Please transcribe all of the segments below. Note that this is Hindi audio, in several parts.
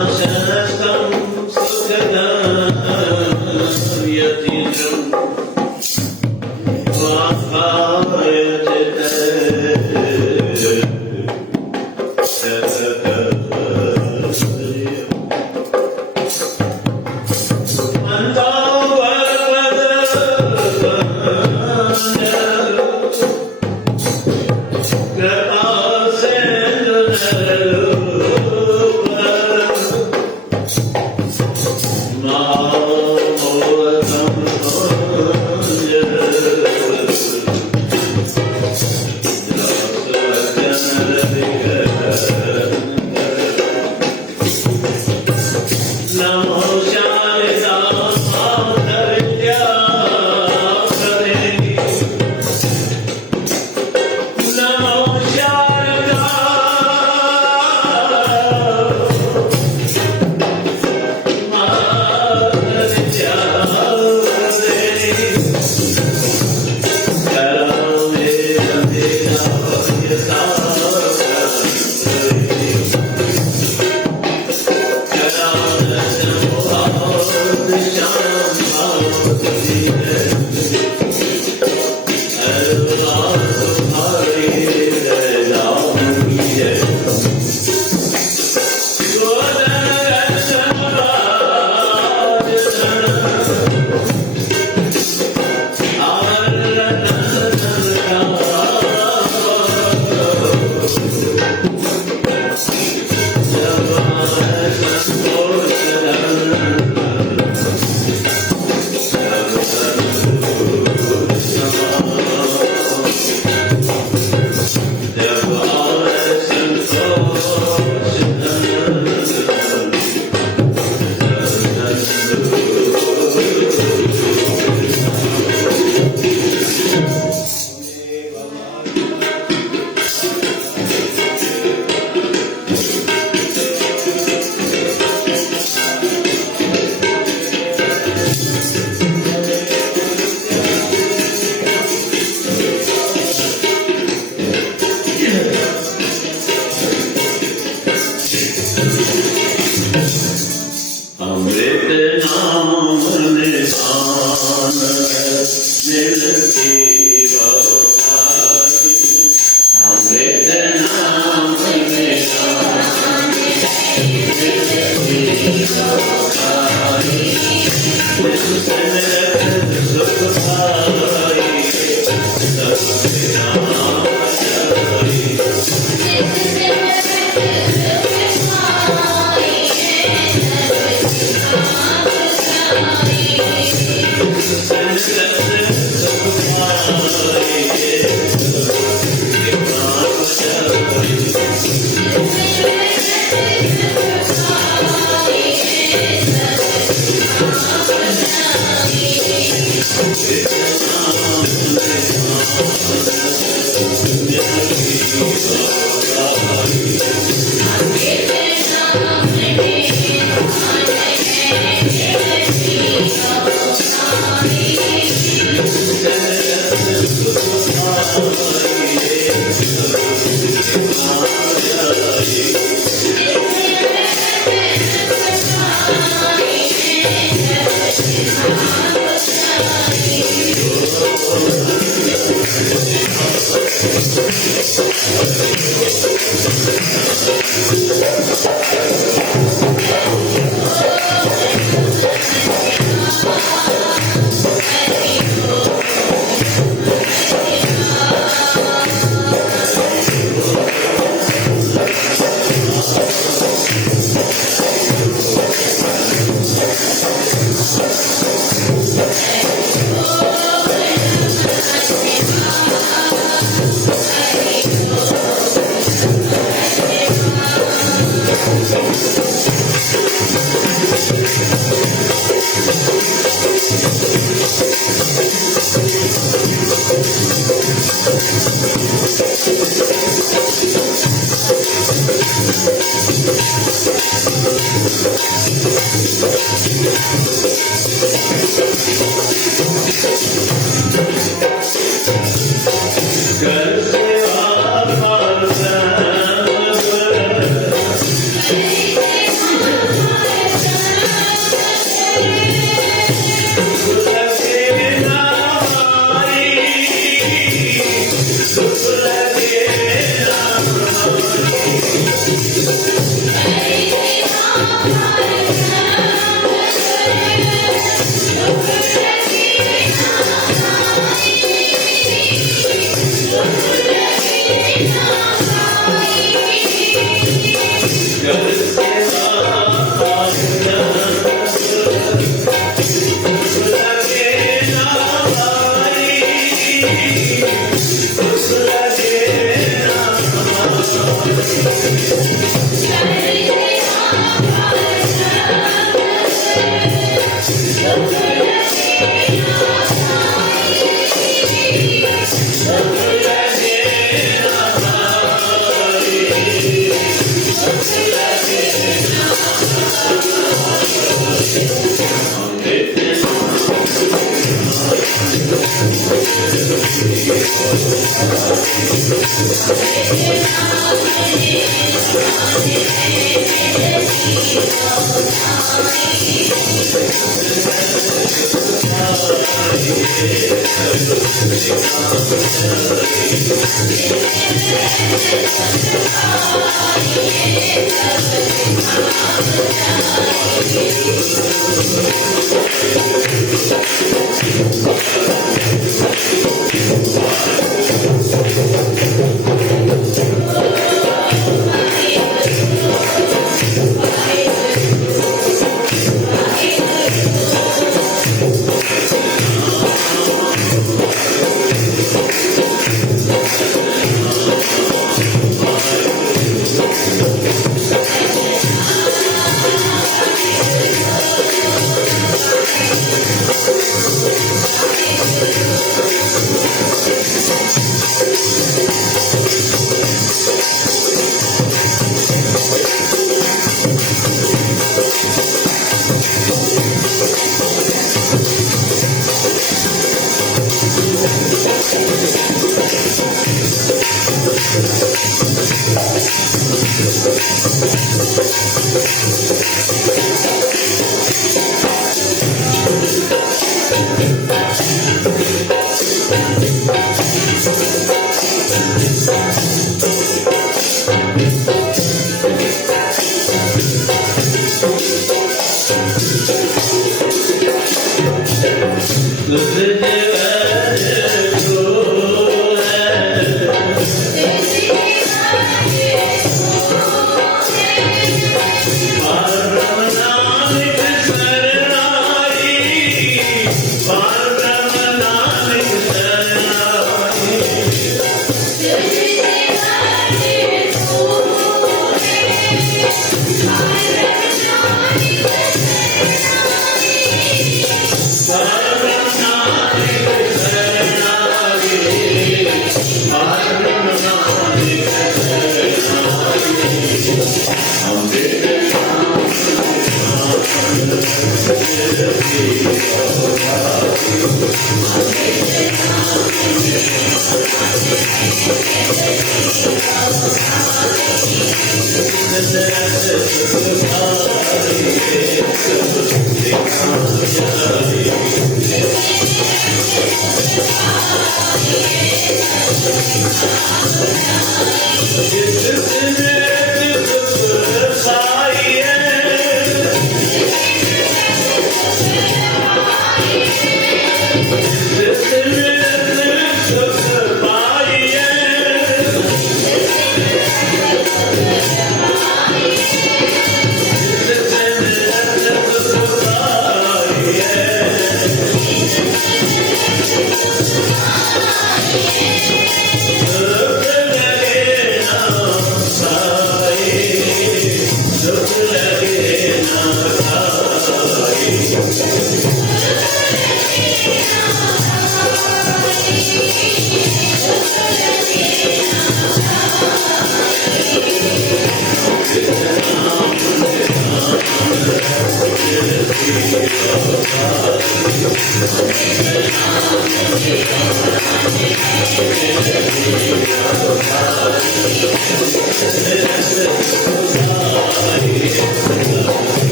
शतं सुखदायतिजं स्वाहायते अमृत नाम निधान मिलती बखाई अमृत नाम निधान मिलती बखाई सुख पाई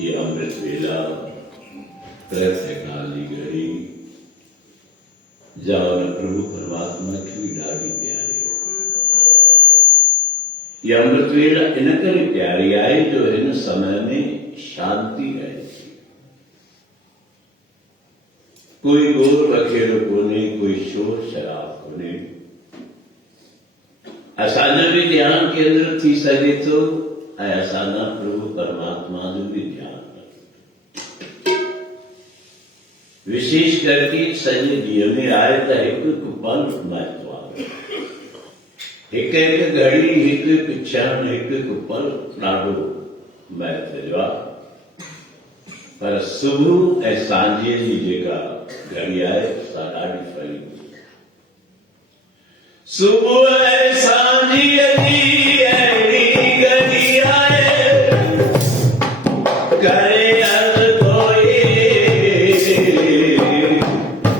ये अमृत वेला प्रयत्न काली घड़ी जाओ न प्रभु परमात्मा की ॾाढी प्यारी है। ये अमृत वेला इन करे प्यारी आहे जो इन समय में शांति रहे थी। कोई गोर बखेड़ो कोन्हे, कोई शोर शराब कोन्हे। असांजो भी ध्यान केंद्र थी सके तो ऐं असांजा प्रभु परमात्मा जो भी ध्यान रखे। विशेष करके सॼे ॾींहं में आहे त हिकु हिकु पल महत्व आहे। हिकु हिकु घड़ी, हिकु हिकु क्षण, हिकु हिकु पल ॾाढो महत्व जो आहे। पर सुबुह ऐं सांझे जी जेका घड़ी आहे सा ॾाढी फली। सुबुह ऐं सांझीअ जी अहिड़ी घड़ी आहे, करे अर्ज़ कोई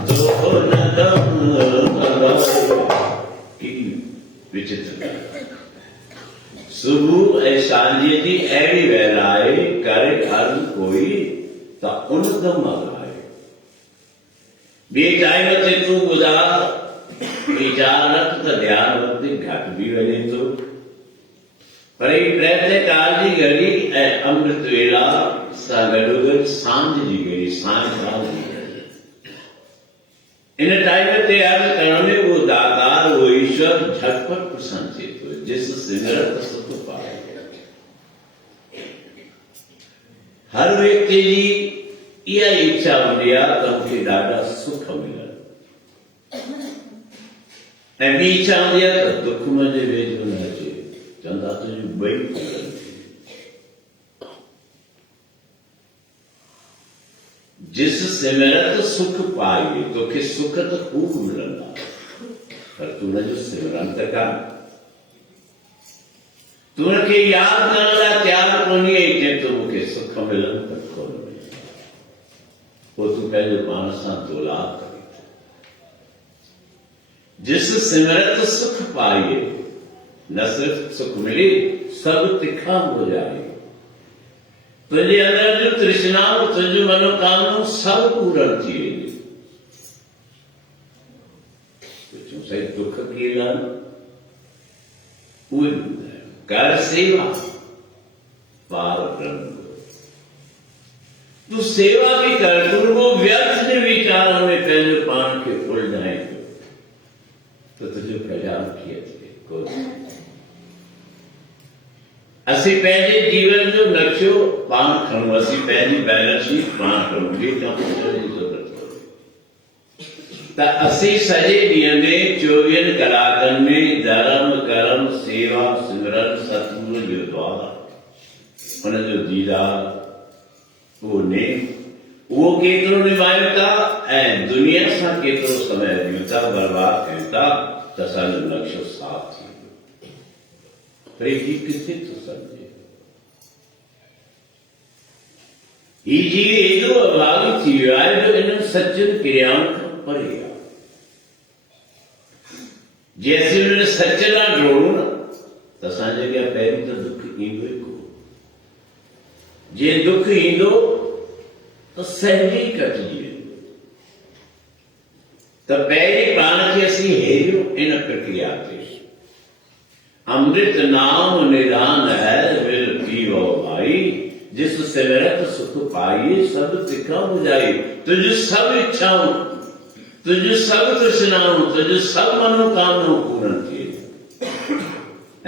तो न की विचित्र। सुबुह ऐं सांझीअ जी अहिड़ी वेल आहे, करे अर्ज़ कोई त उन दम आहे। ॿिए टाइम ते तूं ॿुधार वीचार रख त ध्यान वक़्तु घटि बि वञे थो। पर ही प्रैतः काल जी घड़ी ऐं अमृत वेला सां गॾोगॾु सांझ जी घड़ी, सायंकाल जी घड़ी। इन टाइम ते अर्ज़ करण में वो दातार, वो ईश्वर झटपट प्रसन्न थिए थो, जिस सिमरत सुख पाए। हर व्यक्ति जी इहा इच्छा हूंदी आहे त मूंखे ॾाढा सुख मिलनि, ऐं ॿी इच्छा हूंदी आहे त दुख मुंहिंजे वेझो न अचे। चवंदा तुंहिंजूं ॿई पूरनि थियूं। जिस सिमरत सुख पाए, तोखे सुख त खूब मिलंदा, पर तूं हुनजो सिमरन त कान। तूं हुनखे यादि करण लाइ तयारु कोन्हे, चए थो मूंखे सुख मिलनि त कोन मिलंदा। पोइ तूं पंहिंजो पाण सां तोलाब करे। जिस सिमरत सुख पाइए, न सिर्फ सुख मिले, सब तिखा हो जाए। तुझे अंदर जो तृष्णाओं, तुझे मनोकामनाओं सब पूर्ण थिए। कुछ सही दुख की लान उहे कर सेवा पार ब्रह्म। तू सेवा भी कर, तू वो व्यर्थ जे विचार में पंहिंजो पाण खे उलझाए तो तुझे कल्याण किए थे को। असीं पंहिंजे जीवन जो नक्शो पाण खणूं, असीं पंहिंजी बैलेंस शीट पाण खणूं, ॿिए कंप्यूटर जी ज़रूरत कोन्हे। त असीं सॼे ॾींहं में 24 कलाकनि में धर्म कर्म सेवा सिमरन सतगुरु जो द्वार, हुनजो दीदार, उहो नेम, उहो केतिरो निभायूं था ऐं दुनिया सां केतिरो समय ॾियूं था, बर्बाद कयूं था, त असांजो लक्ष्य साफ़ थी वियो। पर ही किथे थो सम्झे? ही जीव एॾो अभावी थी वियो आहे जो इन्हनि सचिन क्रियाउनि खां परे आहे। जे असीं हुननि सच लाइ डोड़ूं न त असांजे अॻियां पहिरीं त दुख ईंदो ई कोन। जे दुख ईंदो तो सहज ही कटिजी वेंदो। त पहिरीं पाण खे असीं हेरियो इन प्रक्रिया ते। अमृत नाम निदान है विल पीवो भाई, जिस सिमरत सुख पाई सब तिखा बुझाई। तुझ सब इच्छाओं, तुझ सब तृष्णाओं, तुझ सब मनोकामनाओं पूर्ण किए।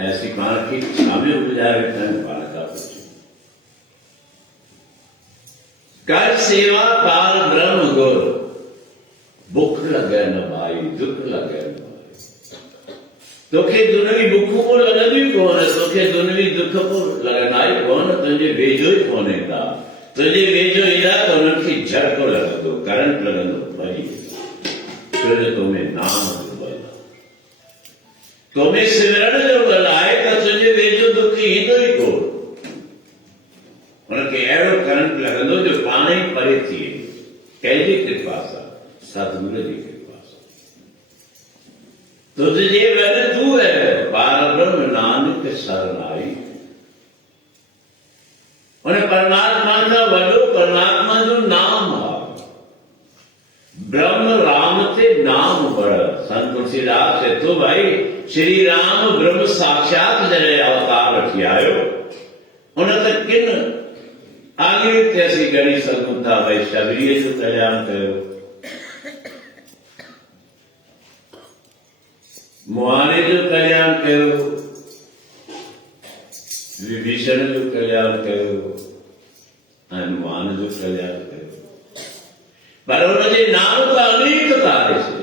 ऐसी पाण की इच्छा में बुझाए पाण का कुछ कर सेवा पार ब्रह्म गुर। भुख लगे न भाई, दुख लगे न भाई। तोखे दुनवी बुख को लगंदी कोन, तोखे दुनवी दुख को लगनाई कोन, तुंहिंजे वेझो ई कोन्हे था। तुंहिंजे वेझो ईंदा त उन्हनि खे झटको लॻंदो, करंट लॻंदो, भॼी छो जो तोमें नाम जो बल आहे, तोमें सिमरन जो बल आहे त तुंहिंजे वेझो दुख ईंदो ई कोन। उनखे अहिड़ो करंट लॻंदो जो पाण ई परे थी वेंदो। कंहिंजी कृपा सां? सतगुरु जी कृपा सां। तुझे वॾ तूं है पार ब्रह्म नानक शरण आई। उन परमात्मा खां वॾो परमात्मा जो नाम आहे। ब्रह्म राम ते नाम पढ़। संत तुलसीदास चए थो भाई श्री राम ब्रह्म साक्षात जॾहिं अवतार वठी आयो, उन त किन आगे ते असीं गणी सघूं था। भई शबरीअ जो कल्याण कयो, मुआने जो कल्याण कयो, विभीषण जो कल्याण कयो, हनुमान जो कल्याण कयो, पर उनके नाम का अनेक कार्य से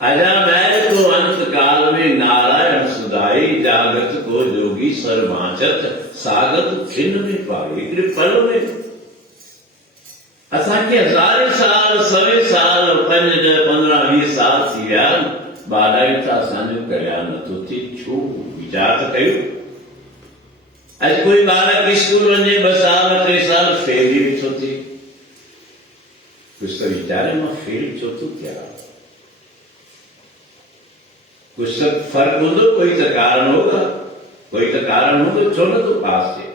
अजा मैल को अंत काल में नारायण सुधाई, जागत को जोगी सर्वांचत, सागत खिन्न में पाई। पल में असांखे हज़ारे साल, सवे साल, 15-20 साल थी विया, बादाई त असांजो कल्याण नथो थिए। छो वीचार त कयो। अॼु कोई बालक स्कूल वञे 2 साल 3 साल फेल ई थो थिए। कुछ तो वीचारे मां फेल छो थो थियां। कुछ तो फर्क हूंदो, कोई तो कारण होगा, कोई तो कारण हूंदो छो न तो पास थिए।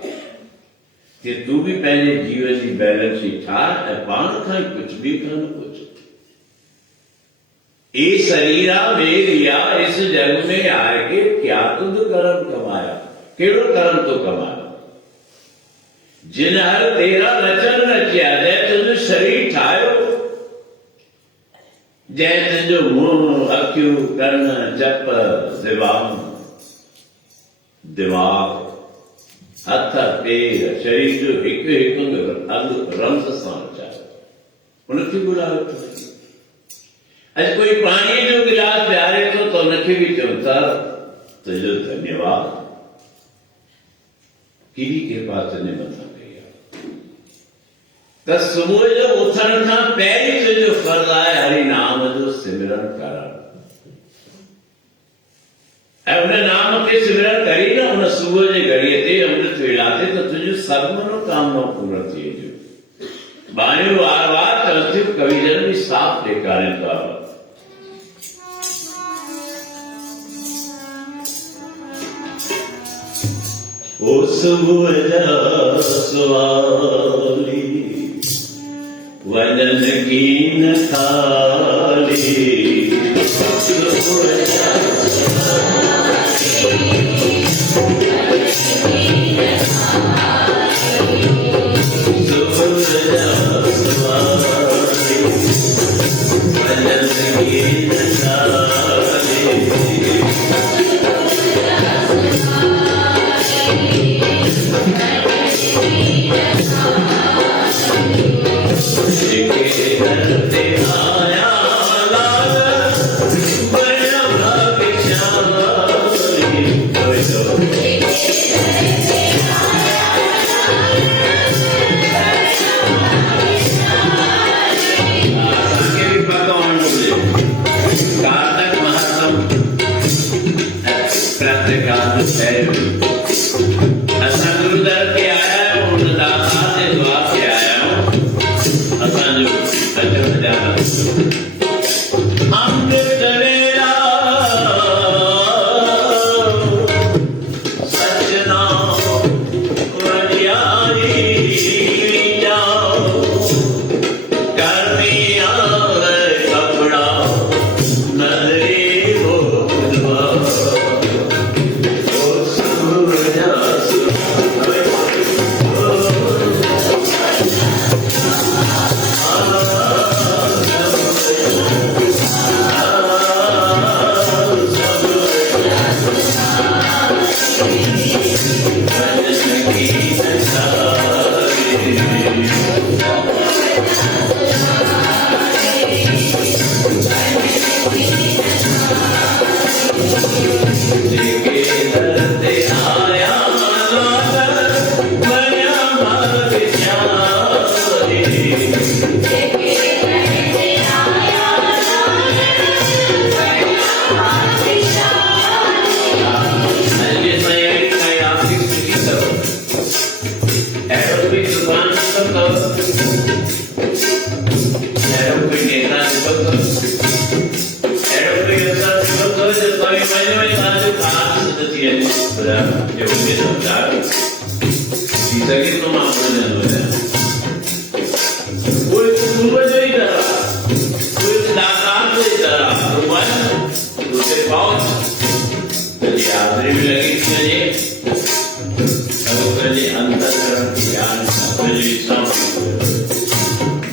कि तू भी पंहिंजे जीवन जी बैलेंस ही ठाह ऐं पाण खां ई कुछ भी कन कुछ। ये शरीरा मेरिया इस जग में आए के क्या तुझ कर्म कमाया, केड़ो कर्म तो कमाया। जिन हर तेरा रचन रचिया, जै तुझ शरीर ठायो, जै तुझो मुंह, अखियूं, कन, चप, ज़बान, दिमाग, हथ, पेर, शरीर जो हिकु हिकु रंग सां रचायो, उनखे बुलायो अथई। अॼु कोई पाणीअ जो गिलास पियारे थो त उनखे बि चऊं था तुंहिंजो धन्यवाद, केॾी कृपा तुंहिंजे मथां कई आहे। त सुबुह जो उथण खां पहिरीं तुंहिंजो फर्ज़ आहे हरि नाम जो सिमरन करणु। ऐं उन नाम खे सिमरन करी न उन सुबुह जे घड़ीअ ते अमृत वेला ते त तुंहिंजूं सभु मनोकामनाऊं पूर्ण थी वेंदियूं। बाणियूं वार वार चवनि थियूं, कविजन बि साफ़ ॾेखारनि था। ओ सुबुह जा सुवाली वजन कीन खाली, सुबुह जा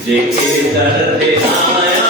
जेके दर ते आया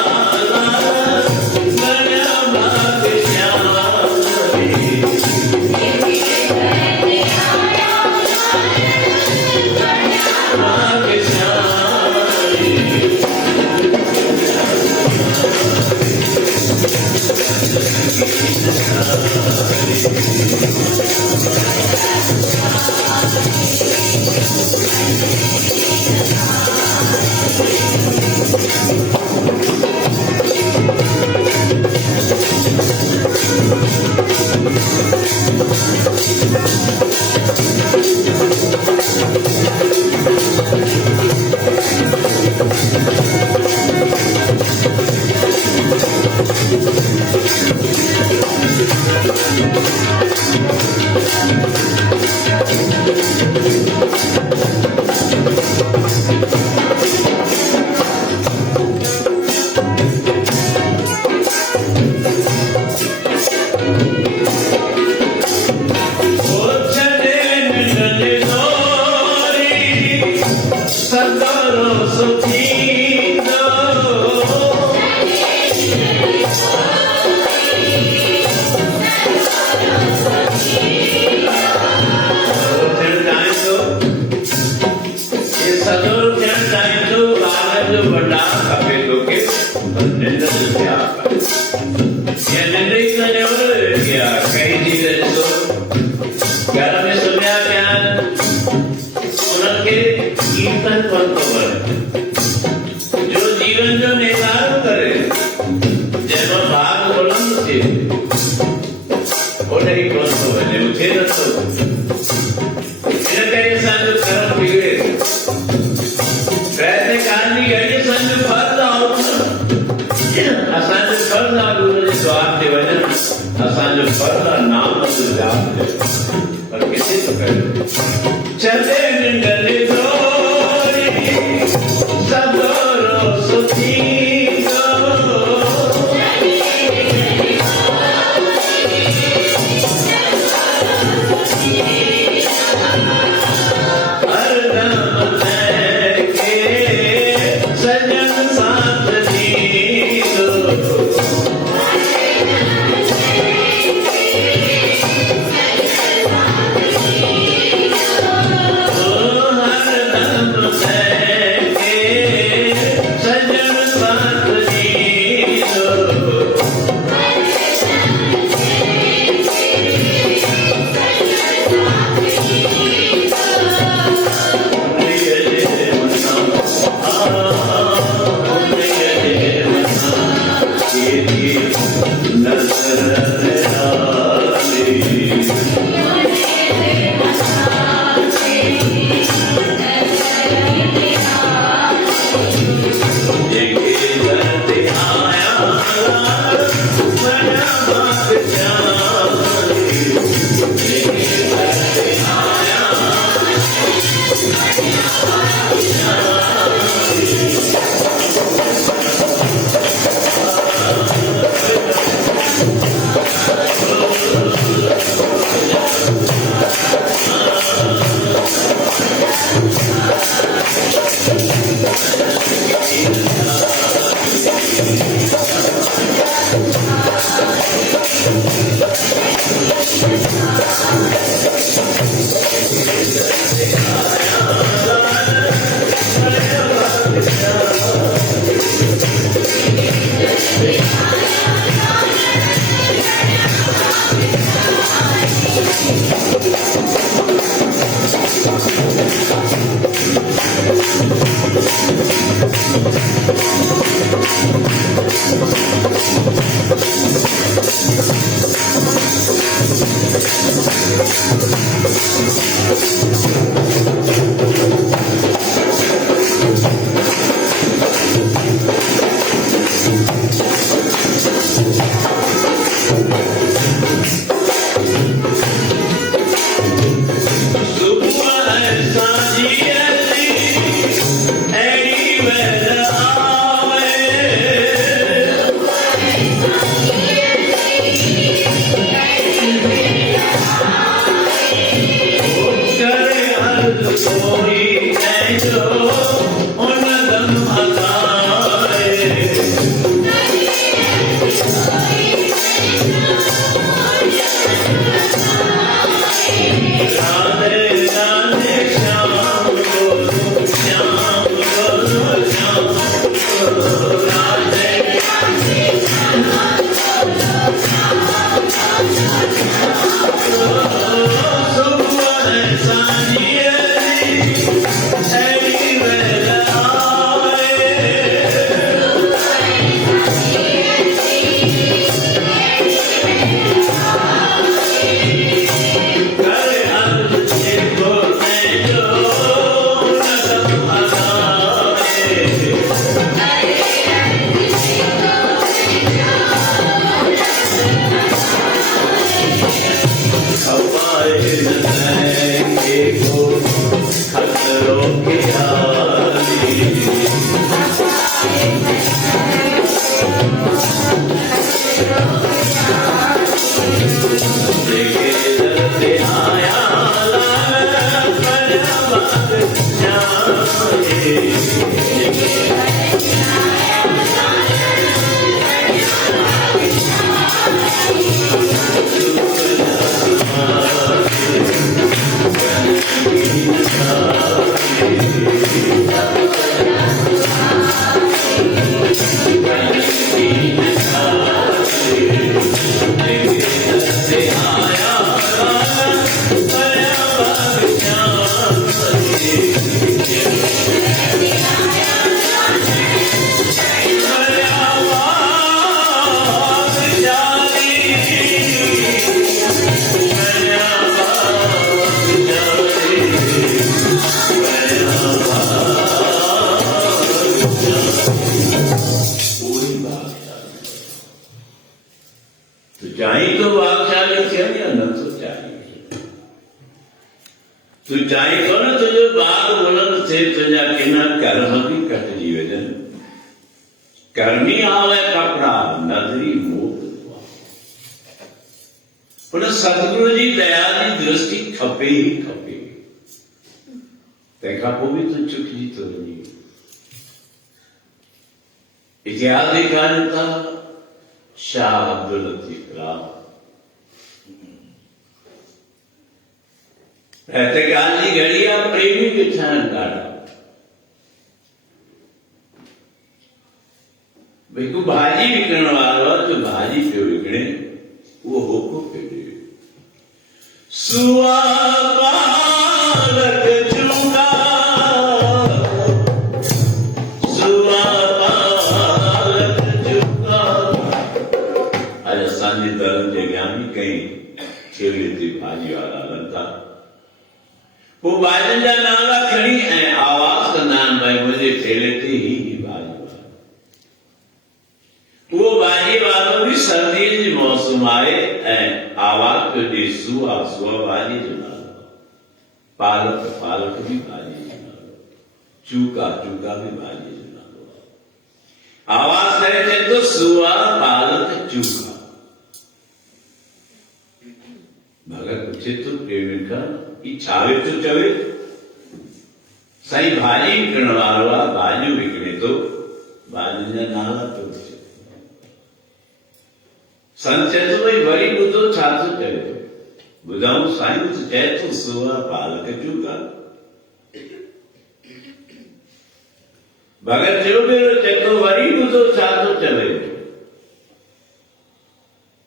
कीर्तन पंथ बने जो जीवन जो निर्धारण करे જેનો ભાગ બુલંદ છે ઓને ही पंथ बने मुझे न तो इनके साथ कर्म बिगड़े प्रयत्न करनी है संग फल आओ असांजो फल आओ ने स्वाद दे वजन असांजो फल नाम जो जाप दे पर किसे तो करे चले निंदले दोरी सदरो सुखी वण तुंहिंजो बाग बुलंद थे तुंहिंजा किन कर्म बि कटिजी वञनि करमी आवे कपड़ा नदरी मोट उन सतगुरु जी दया जी दृष्टि खपे ही खपे तंहिंखां पोइ बि तूं चुकिजी थो वञे इतिहास ॾेखारिनि था शाह अब्दुल लतीफ़ कलाम एतकाल जी घड़ी आहे प्रेमी किथां आहिनि ॾाढा हिकु भाॼी विकिणण वारो आहे जो भाॼी पियो विकिणे उहो होको पियो ॾिए सुआ पालक चूड़ा सुआ पालक चूड़ा अॼु असांजे धर्म जे अॻियां बि कई थेवड़े ते भाॼी वारा हलनि था पोइ भाॼियुनि जा नाला खणी ऐं आवाज़ कंदा आहिनि भई मुंहिंजे थेले ते ही भाॼी वो भाॼी वारो बि सर्दीअ जी मौसम आहे ऐं आवाज़ पियो ॾे सुआ सुआ भाॼी जो नालो पालक पालक बि भाॼी जो नालो चूका चूका बि भाॼी जो नालो आवाज़ करे चए थो सुआ पालक चूका भगत पुछे थो प्रेमी खां ई छा वेठो चवे साईं भाॼी विकिणण वारो आहे भाॼियूं विकिणे थो भाॼियुनि जा नाला थो पुछे संत चए थो भई वरी ॿुधो छा थो चए थो ॿुधाऊं साईं त चए थो सुआ पालक चूका भगत टियों भेरो चए थो वरी ॿुधो छा थो चवे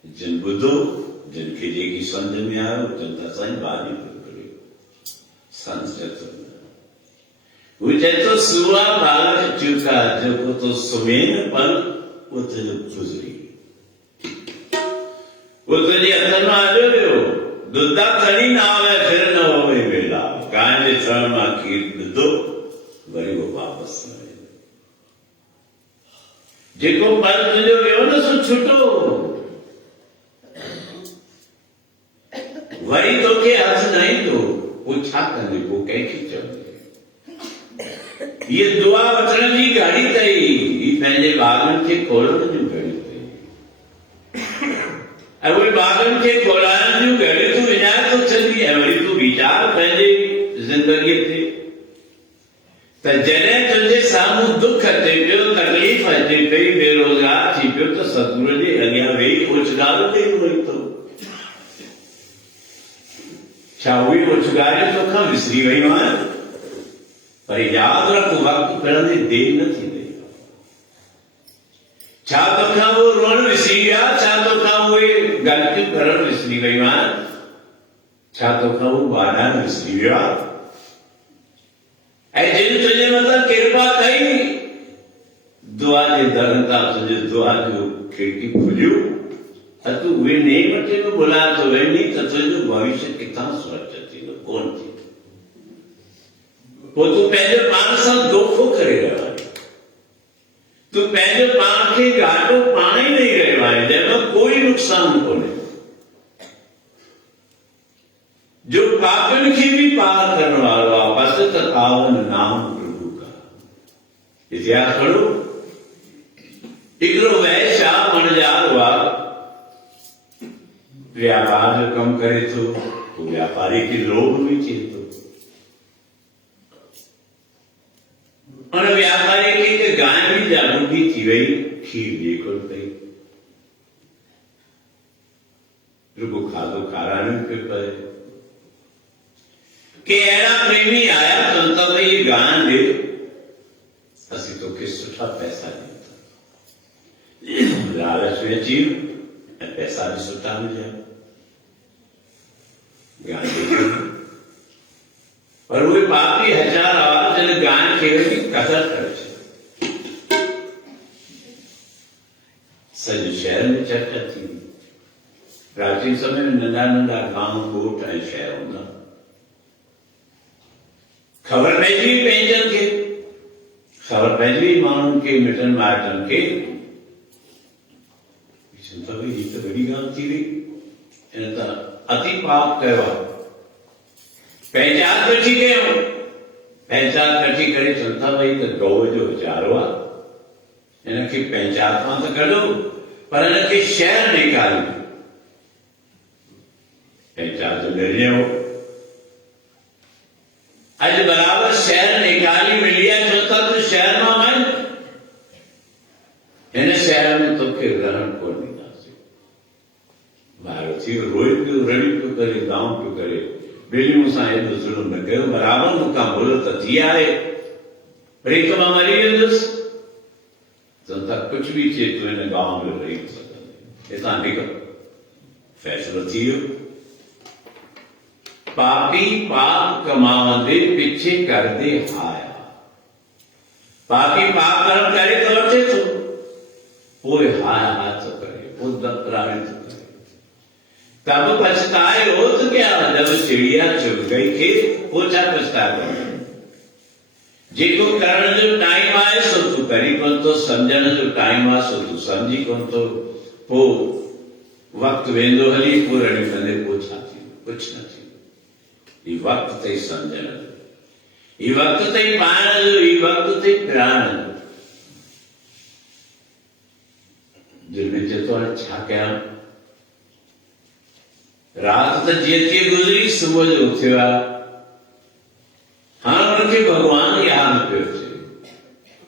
जिन ॿुधो जिन खे जेकी सम्झ में आयो चवनि था साईं भाॼी पियो करे संत चए थो हू चए थो सुआ पालक चूका जेको तो सुम्हे न पल उहो तुंहिंजो गुज़री वो तुझे हथन में आजो वियो दुधा खणी न आवे फिर न होवे वेला गांइ जे थण मां खीर ॾुधो वरी वो वापस न आयो जेको पल तुंहिंजो वियो न सो छुटो वरी तोखे हथ न ईंदो पोइ छा कंदे पोइ कंहिंखे चवंदे ये दुआ वठण जी घड़ी अथई ही पंहिंजे ॿारनि खे खोलण जूं घड़ियूं ऐं उहे ॿारनि खे खोलाइण जूं घड़ियूं तूं विञाए थो छॾी ऐं वरी तूं वीचार पंहिंजे ज़िंदगीअ ते त जॾहिं तुंहिंजे साम्हूं दुख अचे पियो तकलीफ़ अचे पई बेरोज़गार थी पियो त सतगुरू जे अॻियां वेही ओछगारो ॾेई वई थो छा उहे ओछगारियूं तोखां विसरी वयूं आहिनि पर यादि रख वक़्तु पिणंदे देरि न थींदी छा तोखां उहो रोअण विसरी विया छा तोखां उहे ग़लतियूं करण विसरी वयूं आहिनि छा तोखां उहो वाधान विसरी वियो आहे ऐं जिन तुंहिंजे मथां कृपा कई दुआ जे दर तां तुंहिंजे दुआ जो खिड़की खुलियूं त तूं उहे नेम खे बि भुलाए थो वञी त तुंहिंजो भविष्य किथां सुरक्षित थींदो कोन थींदो पोइ तूं पंहिंजे पाण सां धोखो करे रहियो आहीं तूं पंहिंजे पाण खे घाटो पाण ई ॾेई रहियो आहे जंहिंमें कोई नुक़सान कोन्हे जो पापियुनि खे बि पार करण वारो आहे बसि त पावन नाम प्रभु का इतिहास पढ़ो हिकिड़ो वैश्य आहे मणजार हुआ व्यापार जो कमु करे थो पोइ व्यापारी खे लोभ में थिए थो उन व्यापारी खे गांइ बि जागरूकी थी वई खीर ॾिए कोन पई रुगो खाधो खाराइणो पियो पए के अहिड़ा प्रेमी आया चवनि था भई ये गांइ ॾे असीं तोखे सुठा पैसा ॾींदा लालच में अची ऐं पैसा बि सुठा मिलिया गांइ पर उहे पापी हजार हुआ जिन गांइ खे बि कदर करे छॾी सॼे शहर में चर्चा थी प्राचीन समय में नंढा नंढा गांव ॻोठ ऐं शहर हूंदा ख़बर पइजी वई पंहिंजनि खे ख़बर पइजी वई माण्हुनि खे मिटनि माइटनि खे चिंता भई हीअ त वॾी ॻाल्हि थी वई हिन त अति पाप कयो आहे पहचान वेठी कयूं ऐसा कठी करे संता भाई तो गौ जो वीचार हुआ इनके पंचायत तो करो पर इनके शहर निकाल पंचायत निर्णय हो आज बराबर शहर निकाली मिलिया चौथा तो शहर में मन इन शहर में तो के ग्रहण को नहीं था भारतीय रोहित क्यों रवि क्यों करे गांव क्यों करे बेली मुसा एक दूसरे में कहो बराबर मुका बोलो तो दिया है ब्रेक में मरी है दोस्त जनता कुछ भी चीज तो इन्हें गांव में रही सकता इतना निकल फैसला थी पापी पाप कमावंदे पीछे कर दे हाया पापी पाप कर्म करे तो अच्छे तो वो हाया हाथ तो करे वो दत्तरावित तो करे तब पछताए हो तो क्या जब चिड़िया चुग गई खेत पोछा पछताए जिको करण जो टाइम आए सो तू करी कौन तो समझण जो टाइम आ सो तू समझी कौन तो पो वक्त वेंदो हली पूरणी कंदे पोछा थी कुछ न थी ये वक्त ते समझण ये वक्त ते पाण ये वक्त ते प्राण जिनमें चेतो छा क्या रात तो जीती गुजरी सुबह जो उठा हाँ उनके भगवान याद पियो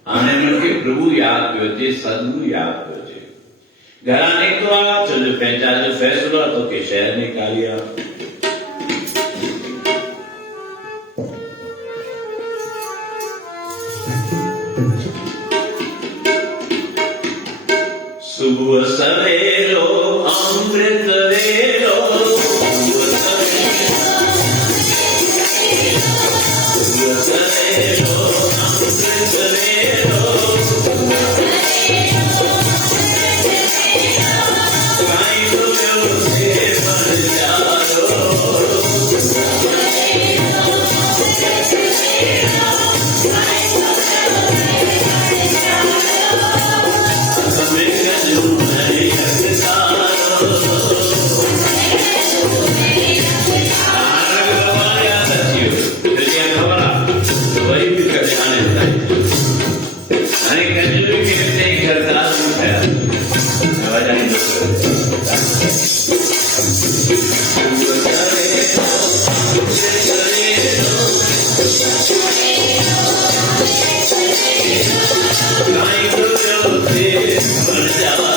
आने उनके प्रभु याद पियो सदगुरु याद पियो घरा निकला चलो पहचा जो फैसला तो के शहर निकालिया सुबह सवेरो अमृत वेरो सुबह सवेरो अमृत वेरो काई तो से बन जारो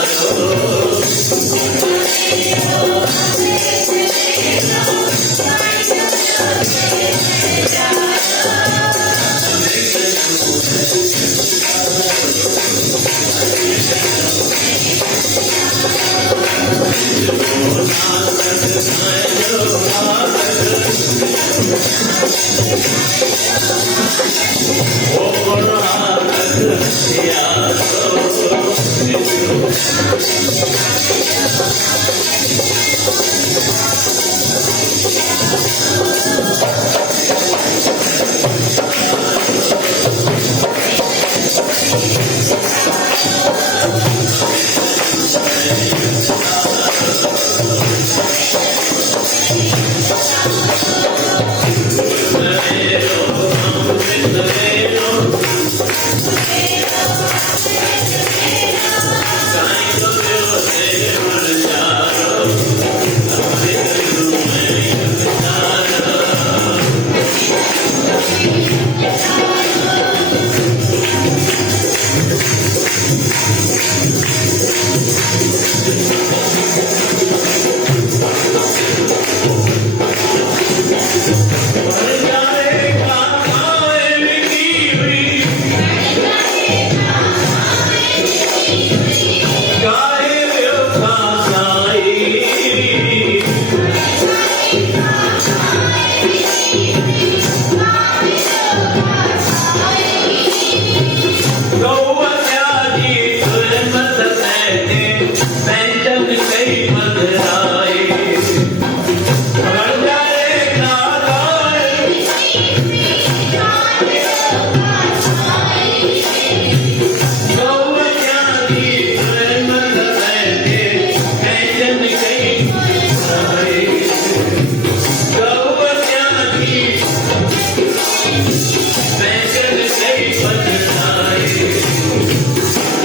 मैं कर कई बदलाए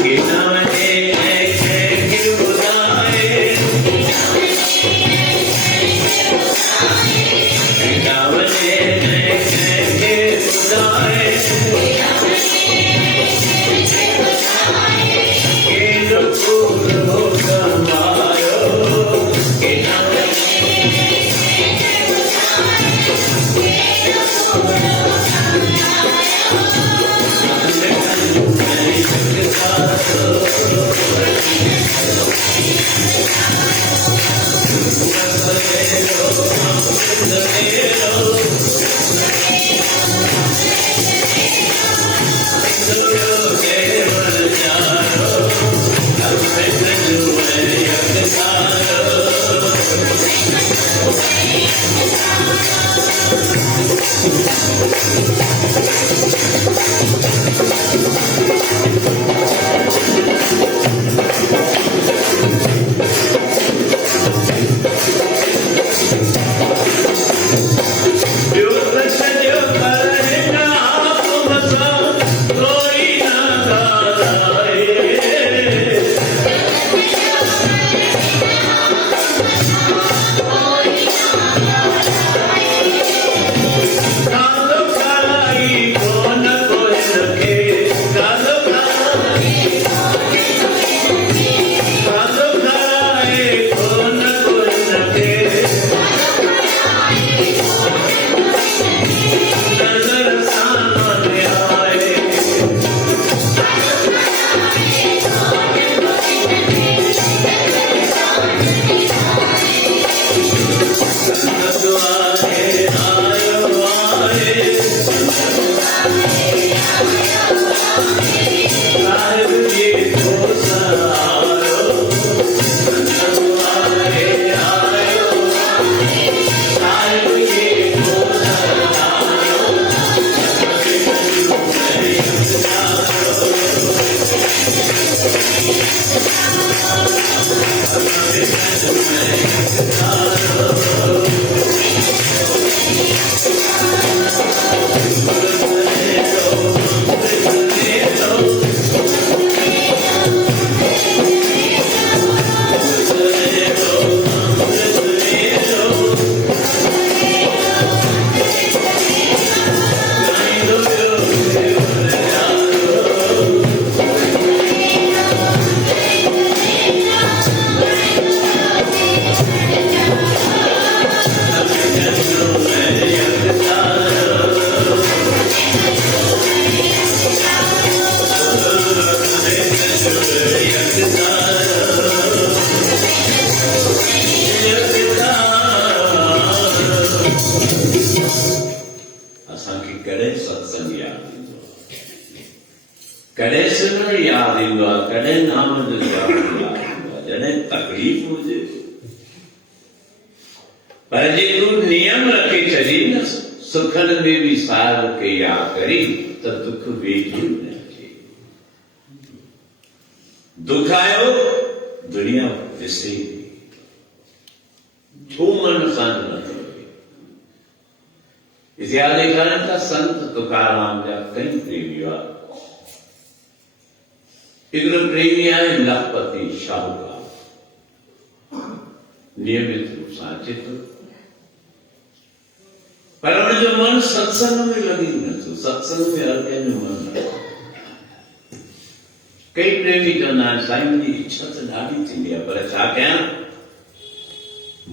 कि नामे ऐसे क्यों बुलाए नामे ऐसे बुलाए के फूल हो समायो के नामे पर जे तू नियम रखे चली न सुखन में भी सार के या करी तो दुख वेठियो न थे दुख आयो दुनिया विसरी छो मन संत न इत्यादि कारण का संत तुकाराम जा कई प्रेमी हुआ हिकिड़ो प्रेमी आहे लखपति शाहूकार नियमित रूप सां अचे थो पर हुनजो मन सत्संग में लॻी नथो सत्संग में हर कंहिंजो मन नथो कई प्रेमी चवंदा आहिनि साईं मुंहिंजी इच्छा त ॾाढी थींदी आहे पर छा कयां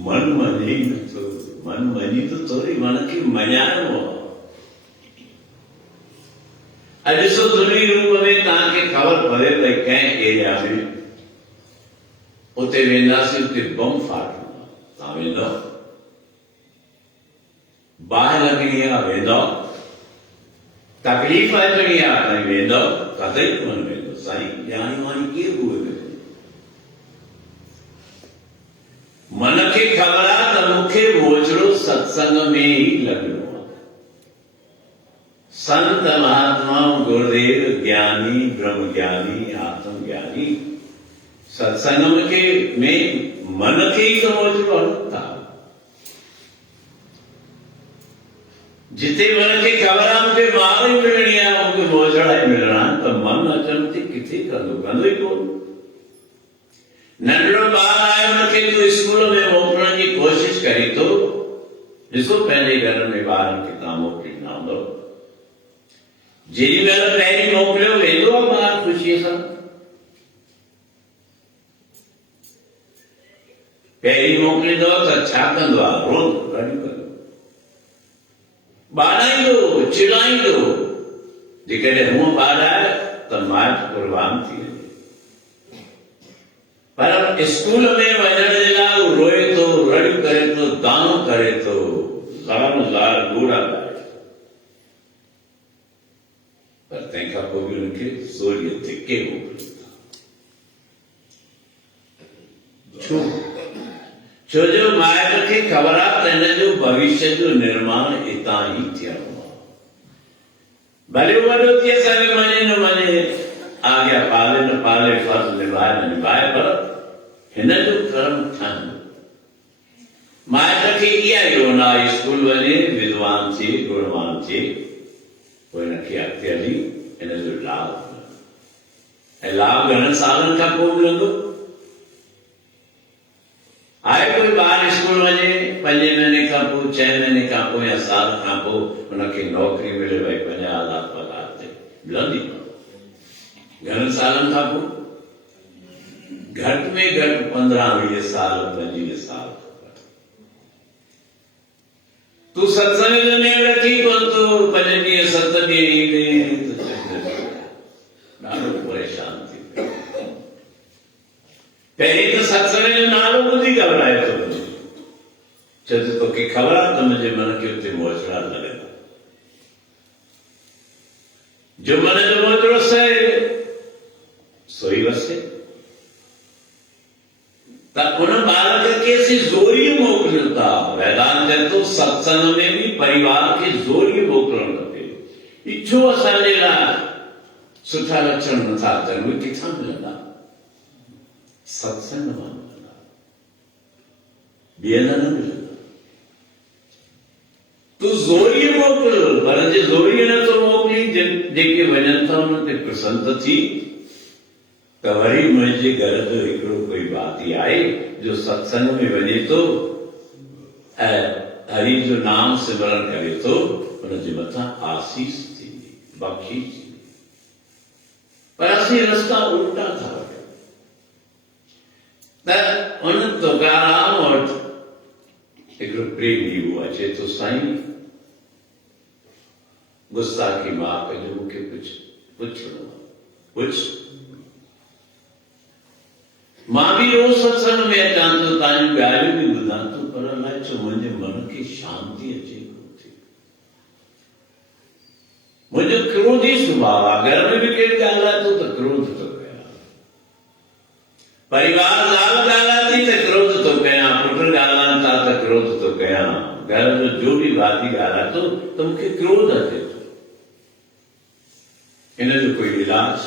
मन मञे ई नथो मन मञी त थोरी मन खे मञाइणो आहे अॼु ॾिसो दुनिया रूप में तव्हांखे ख़बर पवे भई कंहिं एरिया में उते वेंदासीं उते बम फाटंदो तव्हां वेंदव बाहि लॻणी आहे वेंदव तकलीफ़ अचणी आहे साईं वेंदव कतई कोन वेंदो साईं ॼाणी वाणी कीअं बि उहे मन खे ख़बर आहे त मूंखे मोजरो सत्संग में ई लॻणो आहे संत महात्मा गुरुदेव ज्ञानी ब्रह्म ज्ञानी आत्म ज्ञानी सत्संग में मन खे ई त मोजरो हलंदा जिते मन खे ख़बर आहे मूंखे मार ई मिलणी आहे, मूंखे मोजड़ा ई मिलणा आहिनि, त मन अचण ते किथे कंदो ई कोन। नंढड़ो ॿारु आहे, हुनखे तूं स्कूल में मोकिलण जी कोशिशि करी थो। ॾिसो पंहिंजे घर में ॿारनि खे तव्हां मोकिलींदा हूंदव, जेॾी महिल पहिरीं मोकिलियो वेंदो आहे ॿारु ख़ुशीअ सां। पहिरीं मोकिलींदो त छा कंदो आहे? रोंदो, ॿाराईंदो, चिलाईंदो। जेकॾहिं हूअं ॿारु आहे त माइट कुर्बान थी वञे। पर स्कूल में वञण जे लाइ हू रोए थो, रड़ियूं करे थो, दानो करे थो, ज़ार ॻोड़ा ॻाए, पर तंहिंखां पोइ बि हुनखे ज़ोरीअ धिके मोकिलींदा। छो जो माइट खे ख़बर आहे त हिन जो भविष्य जो निर्माण हितां ई थियणो आहे। भले वॾो थी सघे, मञे न मञे, आज्ञा पाले न पाले, फर्ज़ निभाए न निभाए, पर हिन जो कर्म ठहंदो। माइट खे इहा ई रोना स्कूल वञे, विद्वान थिए, गुणवान थिए, पोइ हिनखे अॻिते हली हिन जो लाभ मिलंदो। ऐं लाभ घणनि सालनि खां पोइ मिलंदो? आहे कोई ॿारु स्कूल वञे, 5 महीने खां पोइ, 6 महीने खां पोइ या साल खां पोइ हुनखे नौकरी मिले, भई 50,000 पगार ते मिलंदी। घणनि सालनि खां पोइ? घटि में घटि 15-20 साल, 25 साल। तूं सत्संग जो नेम रखी कोन थो, 5 ॾींहं 7 ॾींहं ईंदे ॾाढो परेशान थी पियो। पहिरीं त सत्संग जो नालो ॿुधी घबराए थो वञे, छो त तोखे ख़बर आहे त मुंहिंजे मन खे उते मोजड़ा लॻंदा। जो मन जो मोजड़ो सहे सो ई वसे। त उन बालक खे असीं ज़ोरीअ मोकिलियूं था। वैदांत चए थो सत्संग में बि परिवार खे ज़ोरीअ मोकिलणु खपे। छो असांजे लाइ सुठा लक्षण नथा अचनि? उहे किथां मिलंदा? सत्संग मां मिलंदा, ॿिए न मिलंदा। तूं ज़ोरीअ मोकिल, पर जे ज़ोरीअ नथो मोकिली, जेके वञनि था उन्हनि ते प्रसन्न थी, त वरी मुंहिंजे घर जो हिकिड़ो कोई भाती आहे जो सत्संग में वञे थो ऐं हरि जो नाम सिमरन करे थो, हुनजे मथां आसीस थींदी, बख़्शीश थींदी। पर असीं रस्ता उल्टा था वठूं। त उन तुकाराम वटि हिकिड़ो प्रेमी हुओ, अचे थो, साईं गुस्ताखी माफ़ कजो, मूंखे कुझु पुछिणो आहे। पुछ। मां बि रोज़ सत्संग में अचां थो, तव्हांजूं ॻाल्हियूं बि ॿुधां थो, पर अलाए छो मुंहिंजे मन खे शांती अचे कोन थी। मुंहिंजो क्रोधी सुभाउ आहे। घर में बि केरु ॻाल्हाए थो त क्रोध थो कयां, परिवार ज़ाल ॻाल्हाए थी त क्रोध थो कयां, पुट ॻाल्हाइनि था त क्रोध थो कयां, घर जो बि भाती ॻाल्हाए थो त मूंखे क्रोध अचे थो। हिन जो कोई इलाज?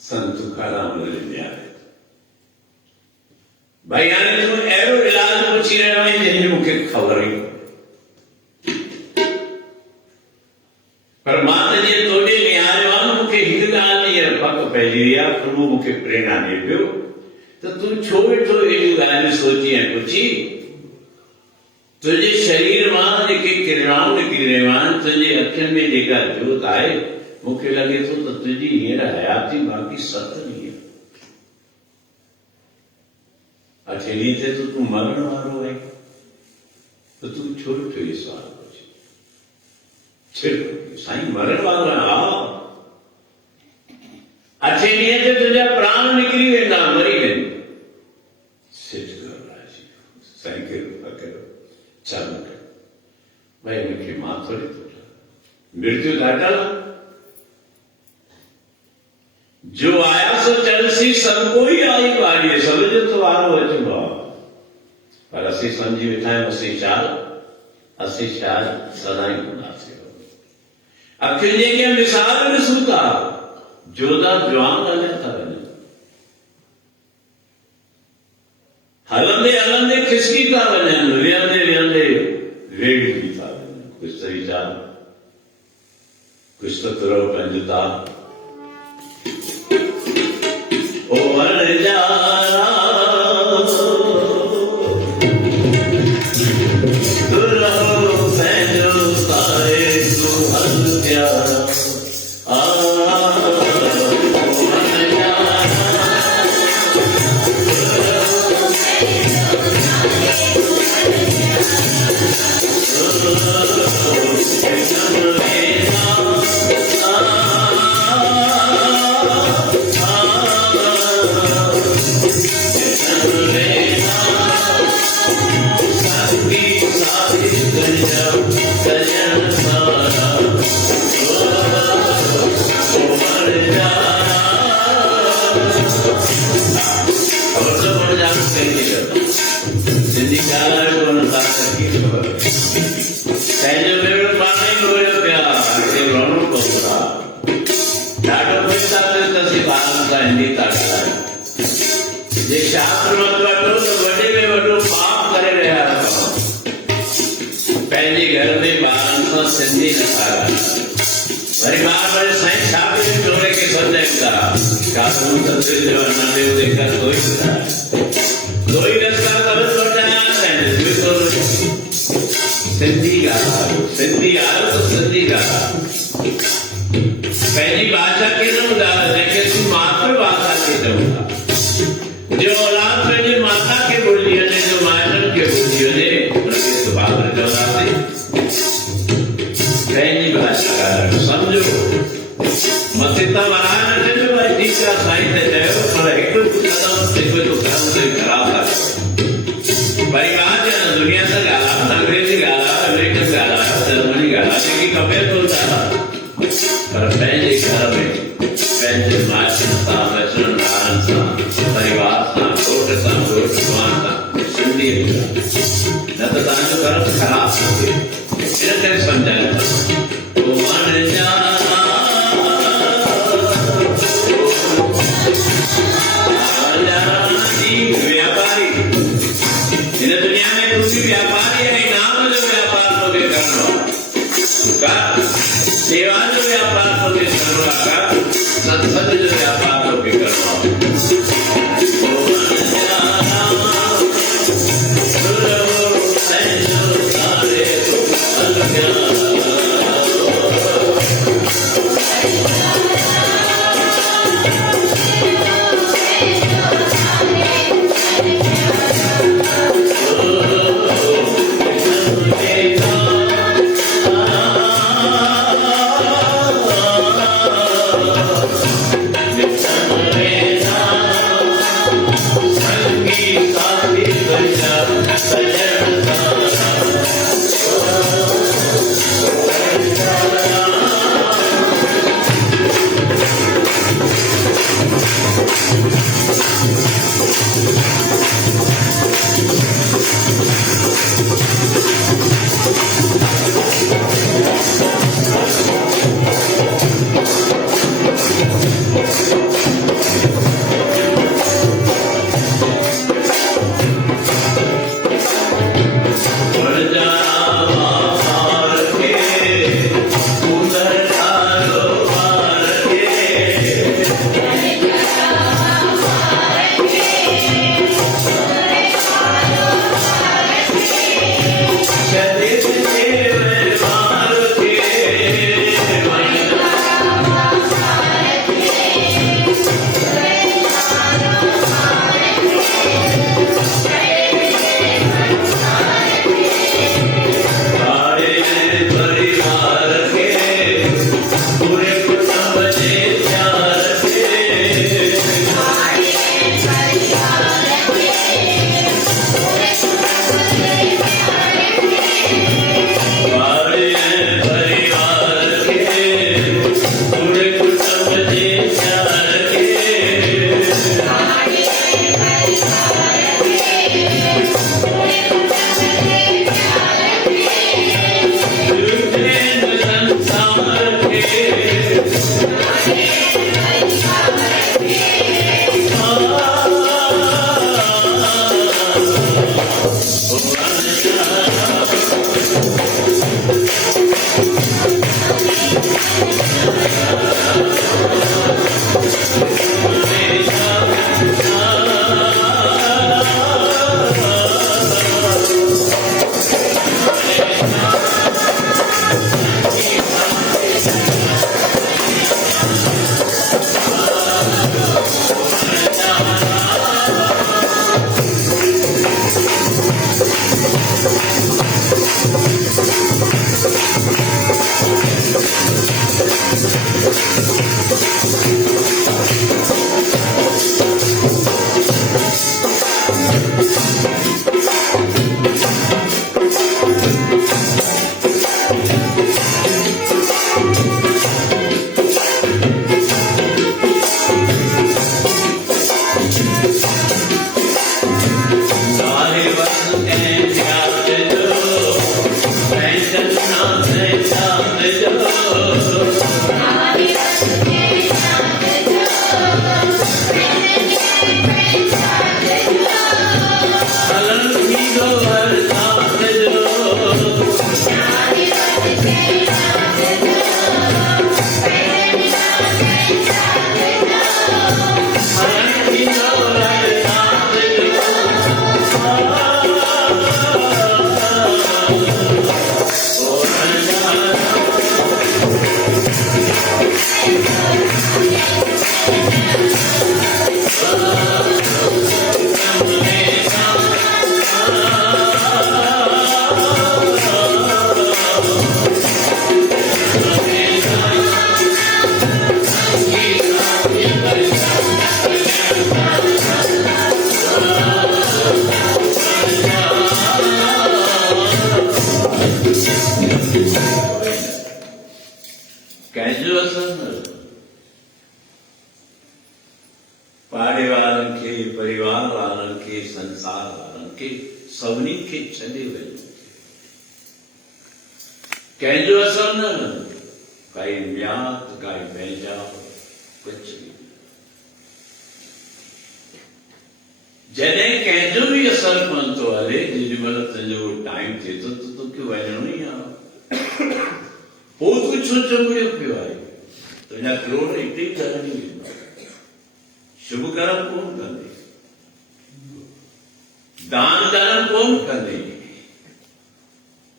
संत तुकाराम लिखिया है, भाई हाणे तूं अहिड़ो इलाज पुछी रहियो आहीं जंहिंजी मूंखे ख़बर ई कोन्हे। पर मां त जीअं तोॾे निहारियो आहे, मूंखे हिकु ॻाल्हि जी पक पइजी वई आहे, उहो मूंखे प्रेरणा ॾिए पियो त तूं छो वेठो अहिड़ियूं ॻाल्हियूं सोची ऐं पुछी? तुंहिंजे शरीर मां जेके किरणाऊं निकिरी रहियूं आहिनि, तुंहिंजे अखियुनि में जेका जोत आहे, मूंखे लॻे थो त तुंहिंजी हींअर हयाती बाक़ी 7 ॾींहं। 8 ॾींहं ते तो तूं मरण वारो आहे, त तूं छो वेठो इहो सुवाल पुछे? साईं मरण वारो आहे? हा, 8 ॾींहं ते तुंहिंजा प्राण निकिरी वेंदा, मरी वेंदा। सिद्ध घबराइजी साईं खे रुपा कयो, छा न कयो? भाई मूंखे मां थोरी थो मृत्यु घाटल जो आया सो चलसी, सब कोई आई पाड़िए, सब जो तो वारो अचणो आहे। पर असीं सम्झी वेठा आहियूं असीं शायद सदाईं हूंदासीं। अखियुनि जे अॻियां मिसाल ॾिसूं था, जोधा जवान हलिया था वञनि, हलंदे हलंदे खिसकी था वञनि, विहंदे था कुछ सही चाल कुछ तो करो पंजता ओ अनजाना पहली भाषा के उदाहरण है कि मातृभाषा के जो औलाद में जो माता के बोलियों ने जो मानव के बोलियों ने पहली भाषा का समझो मतिता महाराज ने जो टीचर साहित्य है पर एक तो कदम से कोई तो काम से खराब था परिवार या दुनिया से गाला अंग्रेजी गाला अमेरिकन गाला जर्मनी गाला लेकिन कपड़े तो ज्यादा पर पहले घर में पहले माता वैष्णव नारायण सा परिवार सा छोटे सा गोष्ठवान सा सुंदी न तो तांजो कर्म खराब हो गए इन्हें समझाया तो मन जाना व्यापारी इन दुनिया में दूसरी व्यापारी है नाम जो व्यापार हो गए करना का सेवा जो व्यापार हो गए करना का संसद जो व्यापार हो गए करना पाड़े वालन के, परिवार वालन के, संसार वालन के, सवनी के चले हुए कहजो असर न काई म्यात काई बेजा कुछ भी जने कहजो भी असर पहुंचो हले जी मतलब तुझो टाइम थे तो क्यों वजनो नहीं आ हो कुछ सोचो मुझे क्यों आए तो ना करोड़ इतनी तरह नहीं शुभ कर्म कौन करे दान धर्म कौन करे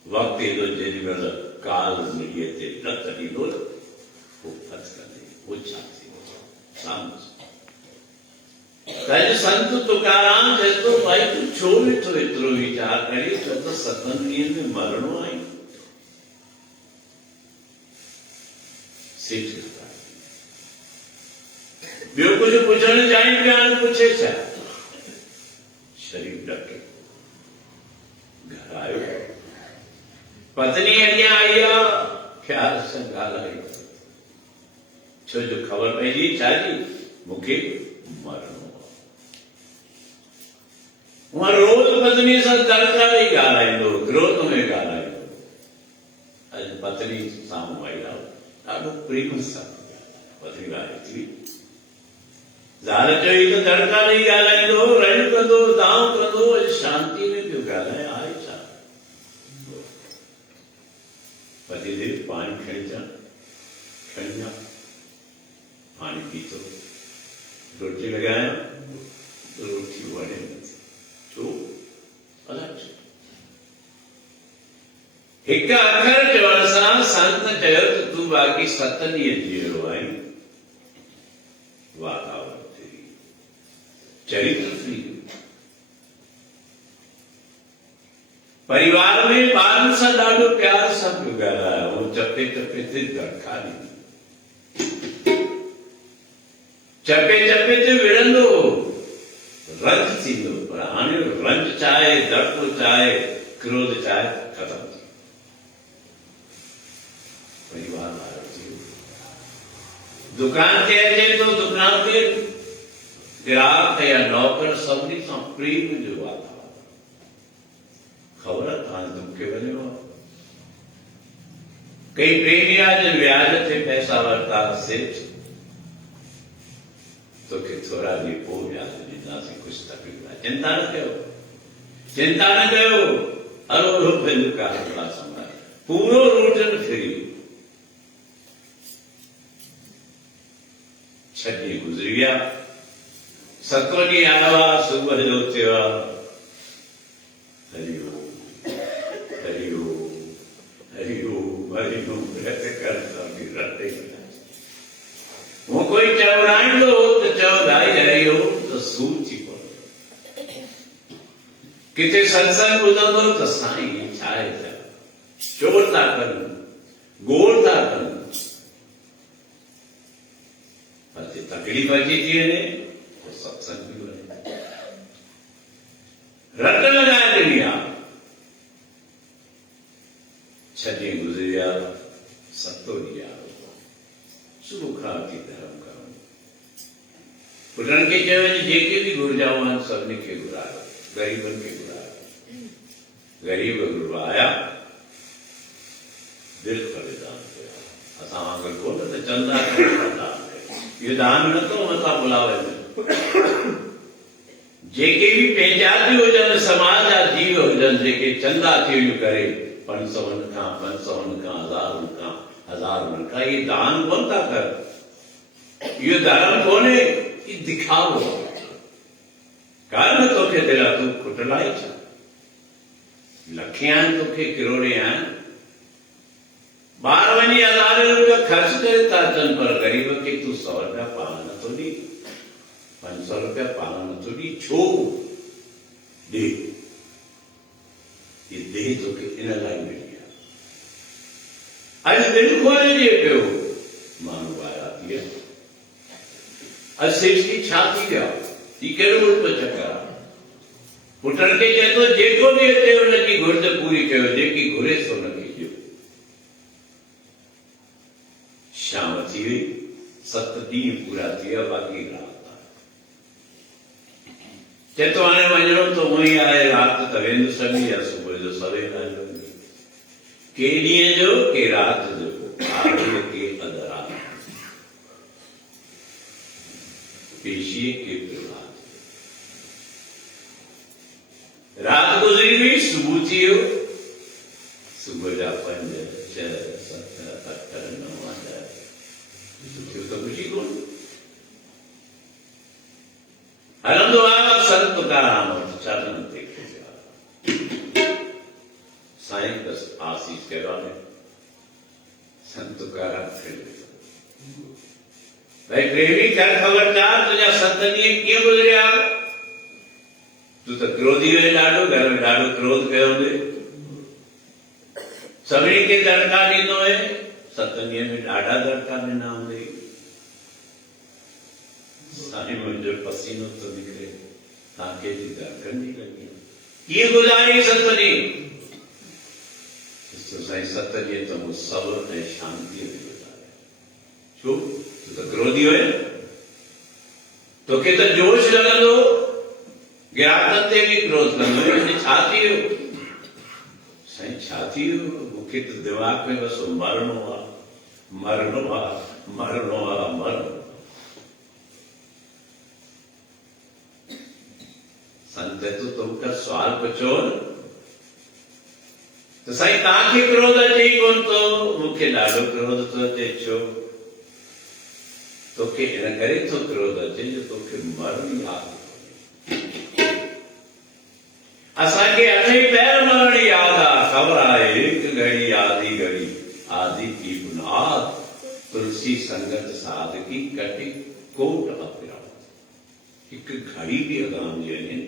वक्त जो जेनी वेल काल मिलिए थे रतनी लोल वो फर्ज करे वो छाती सामने कल संत तुकाराम जैसो भाई तू छोड़ तो इतरो विचार करी तो सतन में मरणो आई सीट ॿियो कुझु पुछणु चाहिनि पिया पुछे छा शरीर ढके घर आयो पत्नी अॻियां आई आहे ख़्याल सां ॻाल्हाई छो जो ख़बर पइजी छाजी मूंखे मरणो हूअं रोज़ पत्नी सां दरकारी ॻाल्हाईंदो क्रोध में ॻाल्हाईंदो अॼु पत्नी साम्हूं आई आहे ॾाढो प्रेम सां पत्नी ॻाल्हाए थी ज़ाल चई तो दड़का नहीं ॻाल्हाईंदो रण कंदो दाव कंदो शांति में पियो ॻाल्हाए आहे छा पति देव पानी खणी जा पानी पीतो रोटी लगाया तो रोटी वणे नथी छो अलाए हिकु अखर चवण सां संत चयो त तूं बाक़ी 7 ॾींहं जीअरो आहीं वातावरण चरित्र थी परिवार में ॿारनि सां ॾाढो प्यार सां पियो ॻाल्हाए वो चपे चपे ते दड़का ॾींदी चपे चपे ते विढ़ंदो रंज थींदो पर हाणे रंज चाहे दड़को चाहे क्रोध चाहे खत्म थी परिवार वारो थी दुकान ते अचे तो दुकान ते ग्राहक या नौकर सभी सां प्रेम जो वातावरण ख़बर तव्हां दुखे वञो कई प्रेमिया जन व्याज ते पैसा वरिता सेठ तोखे थोड़ा ॾींहं पोइ व्याज ॾींदासीं कुझु तकलीफ़ आहे चिंता न कयो हलो पंहिंजो कारोबार संभाल पूरो रूट फिरी छठी गुजरी गया सतों आवा सुबह जो सेवा हरिओम हरिओम हरिओम हरिओम रहते करते वो कोई चवराइंदो तो चवधाई हरिओम तो सूची पड़ो किथे सत्संग ॿुधंदो तो साईं छाए था चोर था कनि गोड़ था कनि પછી તકલીફ અચી थी ने तो सत्संग भी बने रट लगाए दुनिया छठी गुजरिया सतो दिया सुखा की धर्म करो पुटन के चवे जेके भी गुरजावान सबने के गुरायो गरीबन के गुरायो गरीब गुरवाया दिल फलिदान कया असां वांगुरु कोन त चंदा करदा ये दान न तो मता बुलावे जेके भी पंहिंजाती हुजनि समाज जा जीव हुजनि जेके चंदा चीड़ियूं करे 500 खां 1000 खां 1000 खां ये दान कोन था कर ये धर्म कोने ये दिखावो कारण तोखे तेरा तू खुटलाई छा लखियां तोखे किरोड़े आहिनि बार वही 1000 रुपया खर्च करे था चंद पर गरीब के तू 100 रुपया पालन तो दी 500 रुपया पालन तो दी छो दे ये दे तो के इन लाइन मिल गया आज दिल खोले जे पियो मानू आया थी आज सेठ की छाती गया ये केड़ो उठ चक्कर पुटन के जे तो जेको भी अचे उन की घुर्ज पूरी कयो जेकी घुरे सो न शाम थी हुई 7 ॾींहं पूरा थी विया बाक़ी रात चए तो हाणे वञणो तो वही आहे रात त वेंदुसि हली या सुबुह जो सवेल हलियो के ॾींहं जो के रात जो आखिर के अधु रात पेशीअ के प्रभात रात गुज़री हुई सुबुह थी वियो सुबुह जा 5 6 7 8 9 तो खुशी कोन हलंदो आयो संत तुकाराम चरण ते साईं बस आशीष कयो ने संत तुकाराम भाई प्रेमी कर खबरदार तुझा 7 ॾींहं कीअं गुज़रिया तू तो क्रोधी हुए ॾाढो घर में ॾाढो क्रोध कयो हूंदे सभिनी खे दड़का ॾींदो आहे 7 ॾींहं में ॾाढा दड़का ॾिना हूंदे साईं मुंहिंजो पसीनो तो निकिरे तव्हांखे जी दड़कन जी लॻी कीअं गुज़ारी 7 ॾींहं साईं 7 ॾींहं तो मूं सब्र ऐं शांतीअ में गुज़ारिया छो तूं त क्रोधी हुए तोखे त जोश लॻंदो ग्राहकनि ते बि क्रोध कंदो छा थी वियो साईं छा थी वियो मूंखे त दिमाग़ में बसि मरणो आहे मरणो आहे मरणो आहे मरणो संत तो तुमका सवाल पुछो तो साईं तव्हांखे क्रोध अचे कोन थो मूंखे ॾाढो क्रोध थो अचे छो तोखे इन करे थो क्रोध अचे जो तोखे मरण यादि असांखे अठई पैर मरण यादि आहे ख़बर आहे हिकु घड़ी आधी घड़ी आदि की बुनियाद तुलसी संगत साधकी कटी कोट अपराध हिकु घड़ी भी अगाम जी वञे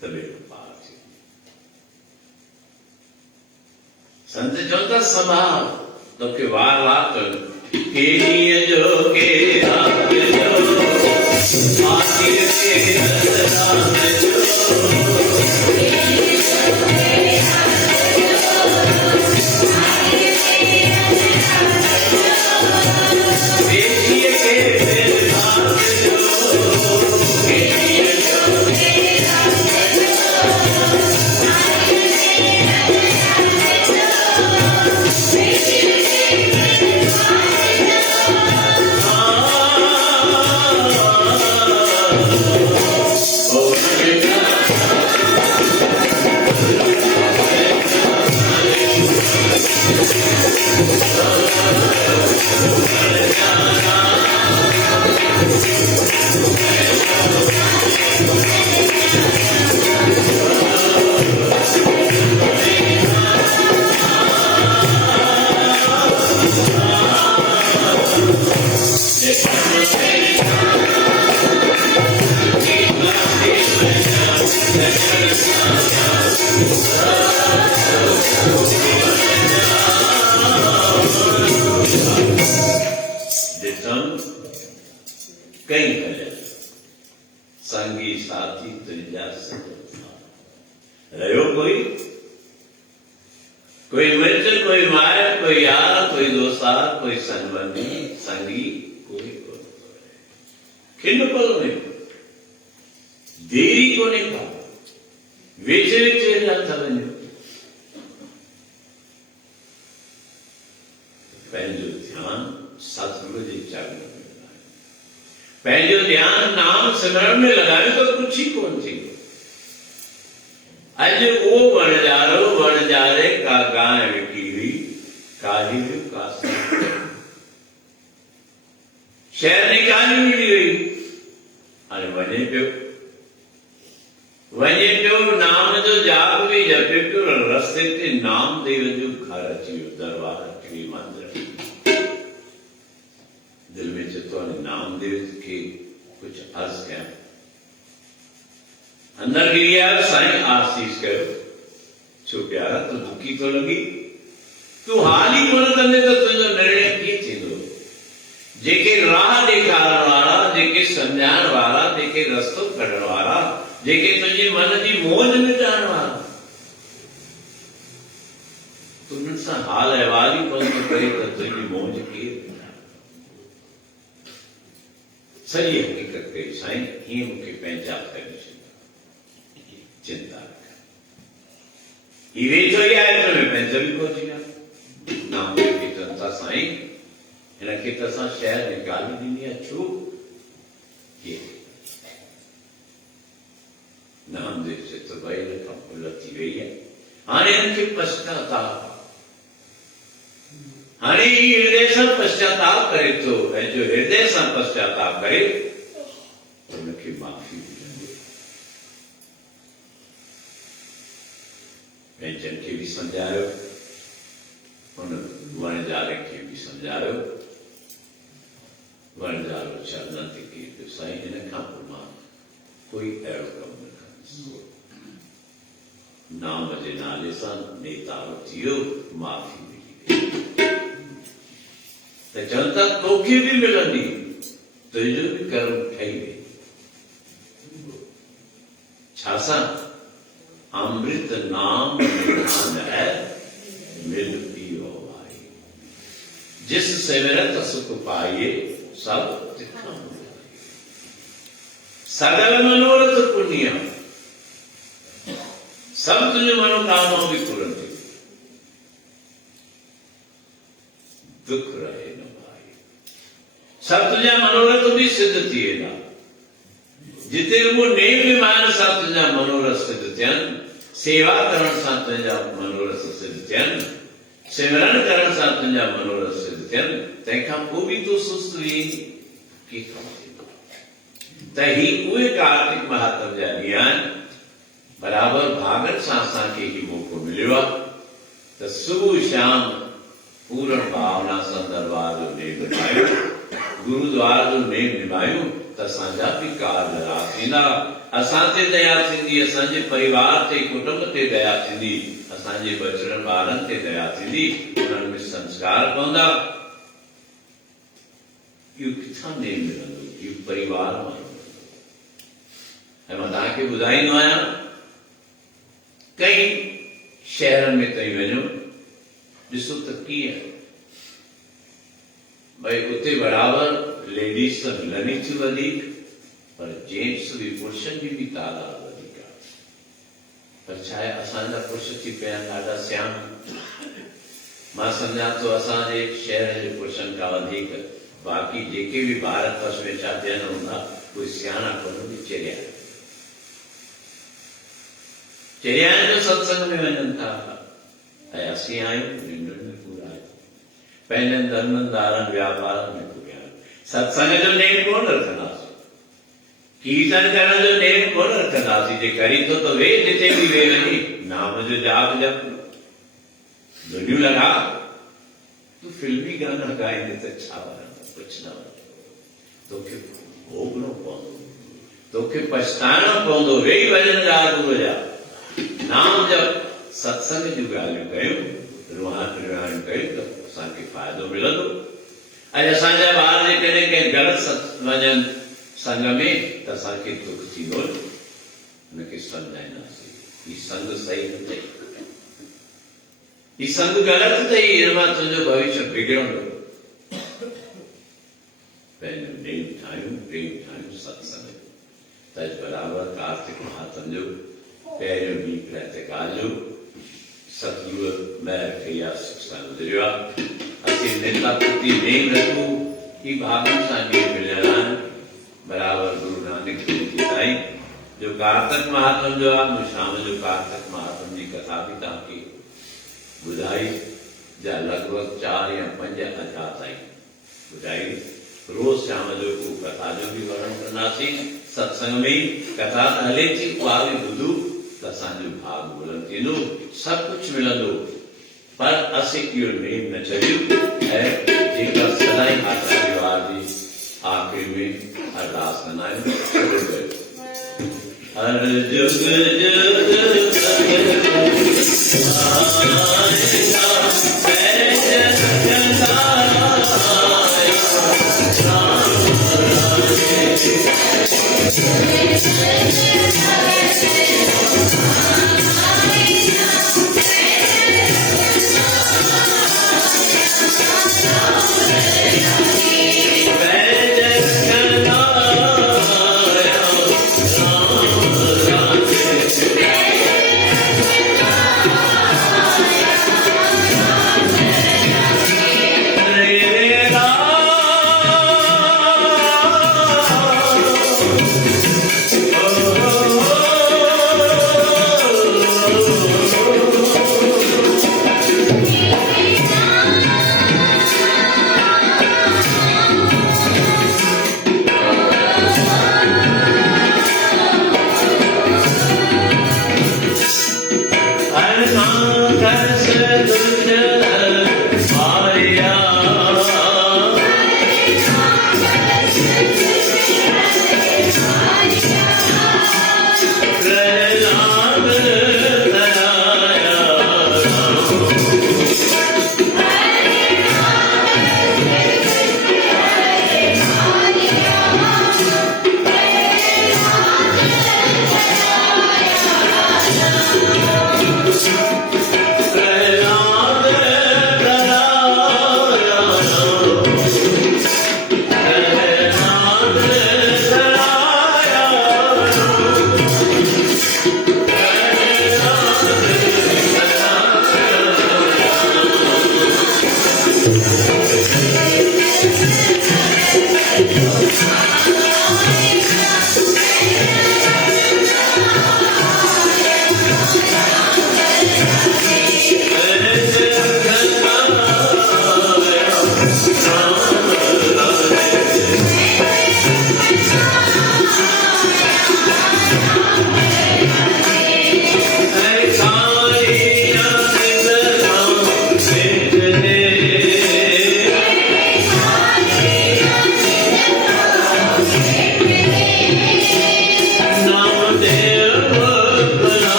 तबे पार थी संत चवंदा संभाल तोखे वार केड़ीअ जो के रात जो आखिर के रात जो कोई मित्र, कोई माइट, कोई यार, कोई दोस्तार, कोई संबंधी, संगी, कोई को खिन को नहीं, देरी को नहीं कहा, वेचे वेचे जाता बने। पहले ध्यान सत्संग जी जागरण में लगाए, पहले ध्यान नाम स्मरण में लगाए तो कुछ ही कौन सी आज वो बन जा रहे का गाय की हुई काली का शहर निकाली मिली गई। अरे वने प्यो नाम जो जाप भी जपे प्यो रस्ते ते नाम देव जो घर अचियो दरबार अची मंदिर दिल में चितो नाम देव के कुछ अर्ज क्या अंदर गिरिया साईं आशीष करो छो प्यारा तो दुखी तो लगी तू हाल ही कोन कंदे तो तुझो निर्णय कीअं थींदो। जेके राह ॾेखारण वारा, जेके सम्झाइण वारा, जेके रस्तो कढण वारा, जेके तुंहिंजे मन जी मौज मिटाइण वारा, तूं उन्हनि सां हाल अहिवाल ई कोन थो करे त तुंहिंजी मौज केरु सॼी हक़ीक़त कई साईं हीअं मूंखे पंहिंजा करे चिंता वेठो ई आहे त पंहिंजो बि पहुची विया नाम देव खे साईं हिनखे त असां शहर निकाली ॾिनी आहे छो नामदेव चित बैल खां फुल थी वई आहे। हाणे हिनखे पश्चाताप हाणे ही हृदय सां पश्चाताप करे थो ऐं जो हृदय सां पश्चाताप करे हुनखे माफ़ी पंहिंजनि खे बि सम्झायो हुन वणजारे खे बि सम्झायो वणजारो चरणनि ते कीर्ति साईं हिन खां पोइ मां कोई अहिड़ो कमु न कंदुसि नाम जे नाले सां नेतारो थी वियो माफ़ी मिली वई त चवनि था तोखे बि मिलंदी तुंहिंजो बि कर्म ठही वई छा सां अमृत नाम निधान है मिल पियो भाई जिस सिमरत सुख पाइए सब तिखा सगल मनोरथ पुण्य सब तुझे मनोकामना भी पूर्ण थी दुख रहे न भाई सब तुझा मनोरथ भी सिद्ध थिए ना जिते वो नेम निमान सां तुझा मनोरथ सिद्ध थियनि सेवा करण सां तुंहिंजा मनोरथ सिद्ध थियनि सिमरन करण सां तुंहिंजा मनोरथ सिद्ध थियनि तंहिंखां पोइ बि तूं सुस्त वेही केतिरो थींदो त ही उहे कार्तिक महात्म जा ॾींहं आहिनि बराबरि भागनि सां असांखे ही मौक़ो मिलियो आहे त सुबुह शाम पूर्ण भावना सां दरबार जो नेम निभायूं गुरुद्वार जो नेम निभायूं त असांजा बि कार्य रास थींदा असां ते दया थींदी असांजे परिवार ते कुटुंब ते दया थींदी असांजे बचड़नि ॿारनि ते दया थींदी उन्हनि में संस्कार पवंदा इहो किथां नेम मिलंदो इहो परिवार मां ऐं मां तव्हांखे ॿुधाईंदो आहियां कई शहरनि में तई वञो ॾिसो त कीअं भई उते बराबरि लेडीज़ त मिलनि ई थियूं वधीक पर जेंट्स बि पुरुषनि जी बि तादाद वधीक आहे पर छा आहे असांजा पुरुष थी पिया आहिनि ॾाढा सियाणा मां सम्झां थो असांजे शहर जे पुरुषनि खां वधीक बाक़ी जेके बि भारत वर्ष में छा थियनि हूंदा उहे सियाणा कोन बि चरिया जो सत्संग में वञनि था ऐं असीं आहियूं निंड में पूरा आहियूं पंहिंजनि धंधनि व्यापारनि में पूरा आहियूं सत्संग जो नेम कोन रखंदासीं कीर्तन करण जो नेम कोन रखंदासीं जे करी थो त वे जिते बि वे वञी नाम जो जाप जप धुनियूं लॻा तूं फिल्मी गाना ॻाईंदे त छा वणंदो कुझु न वणंदो तोखे भोगणो पवंदो तोखे पछताइणो पवंदो वेही वञनि गुरू जा नाम जप सत्संग जूं ॻाल्हियूं कयूं रुहानियूं कयूं त असांखे फ़ाइदो मिलंदो ऐं असांजा ॿार जेकॾहिं कंहिं ग़लति वञनि संग में त असांखे दुख थींदो हुनखे सम्झाईंदासीं ही संग सही न थिए ये संग गलत थी इनमां तुंहिंजो भविष्य बिगड़ंदो पंहिंजो टेम ठाहियूं सत्संग तज बराबर कार्तिक महात्म जो पहिरियों ॾींहुं प्रातकाल जो सतगुरु महर कई आहे सुख सां गुज़रियो आहे असीं नेता पुती नेम रखूं कि भागन सां ॾींहं मिलियल आहिनि बराबर गुरु नानक देव जी ताईं जो कार्तिक महात्म जो आहे मूं शाम जो कार्तिक महात्म जी कथा बि तव्हांखे ॿुधाई जा लॻभॻि 4 या 5 अध्याय ताईं ॿुधाई रोज़ शाम जो को कथा जो भी वर्णन कंदासीं सत्संग में कथा त हले थी उहा बि ॿुधूं त असांजो भाग बुलंद थींदो सभु कुझु मिलंदो पर असीं इहो नेम न छॾियूं ऐं जेका सदाई आचार्य वार जी आख़िरी में अरदास कंदा आहियूं हर जुग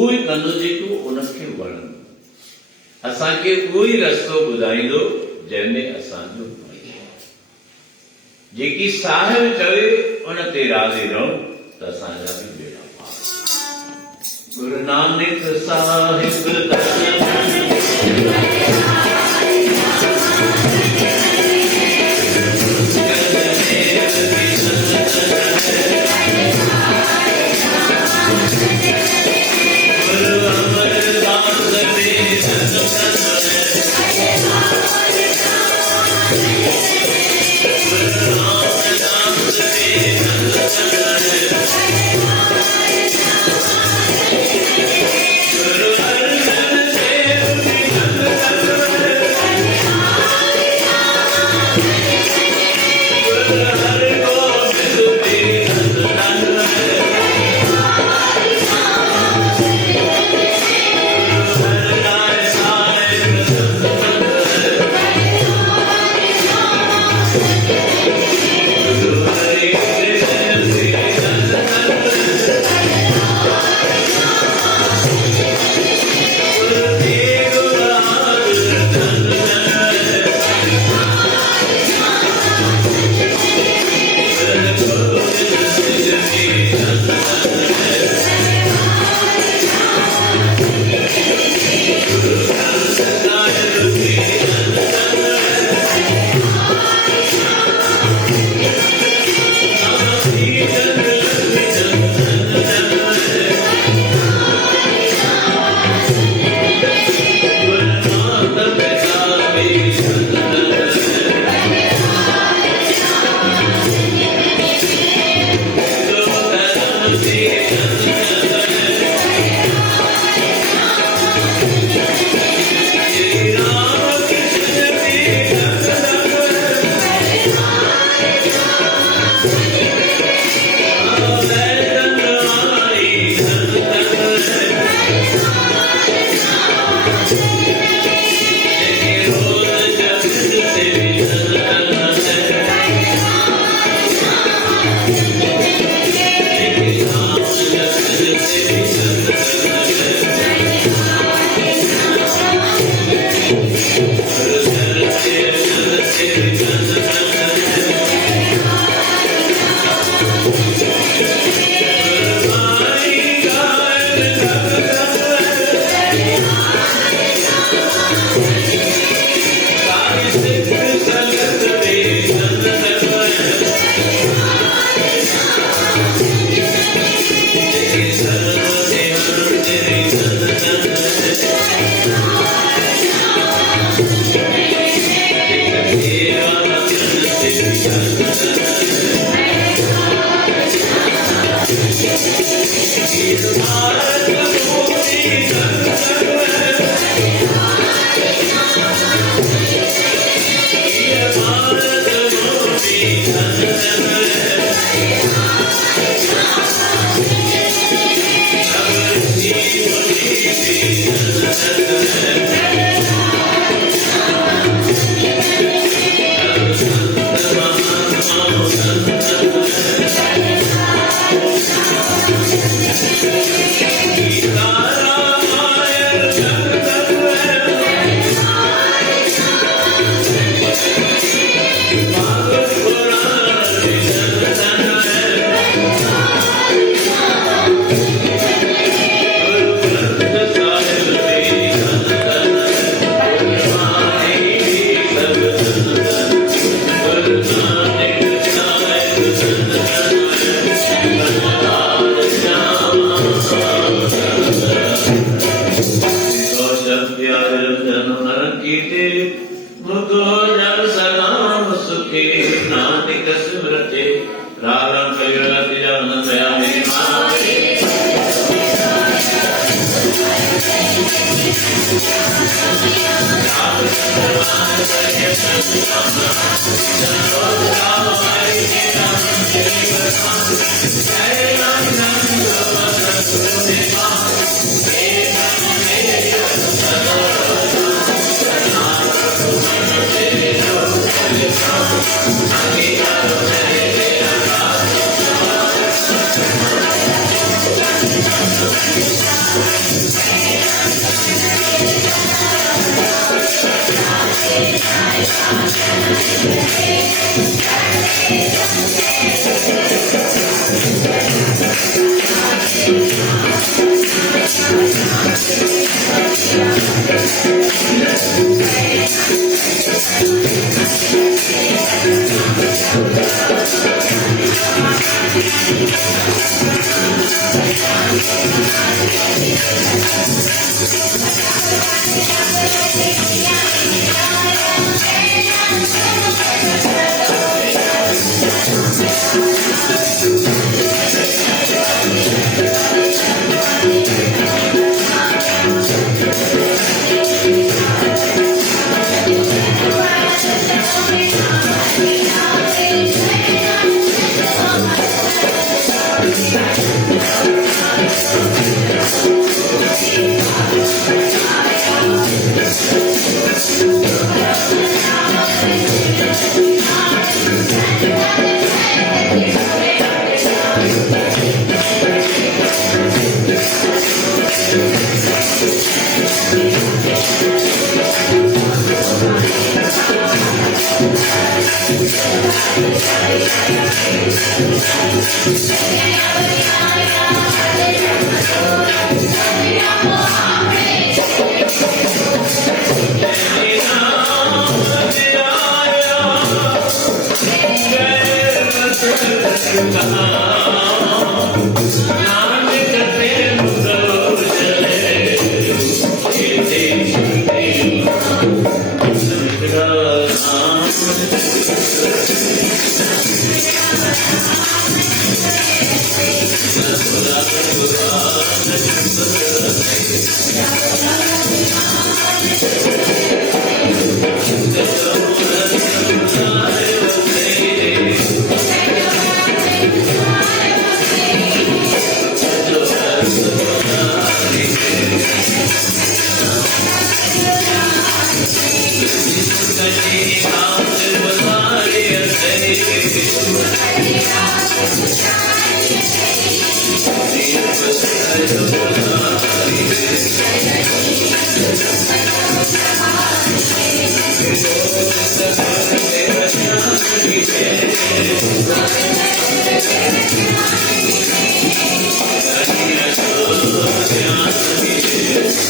उहे कंदो जेको उनखे वणंदो असांखे उहो ई रस्तो ॿुधाईंदो जंहिंमें असांजो जेकी साहिब चवे उन ते राज़ी रहूं त असांजा बि बेड़ा पार। Guru Nanak Sahib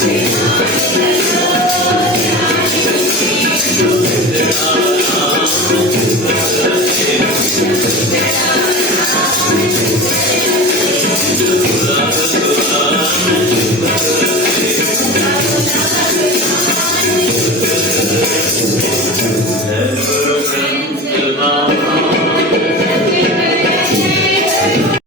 Thank you.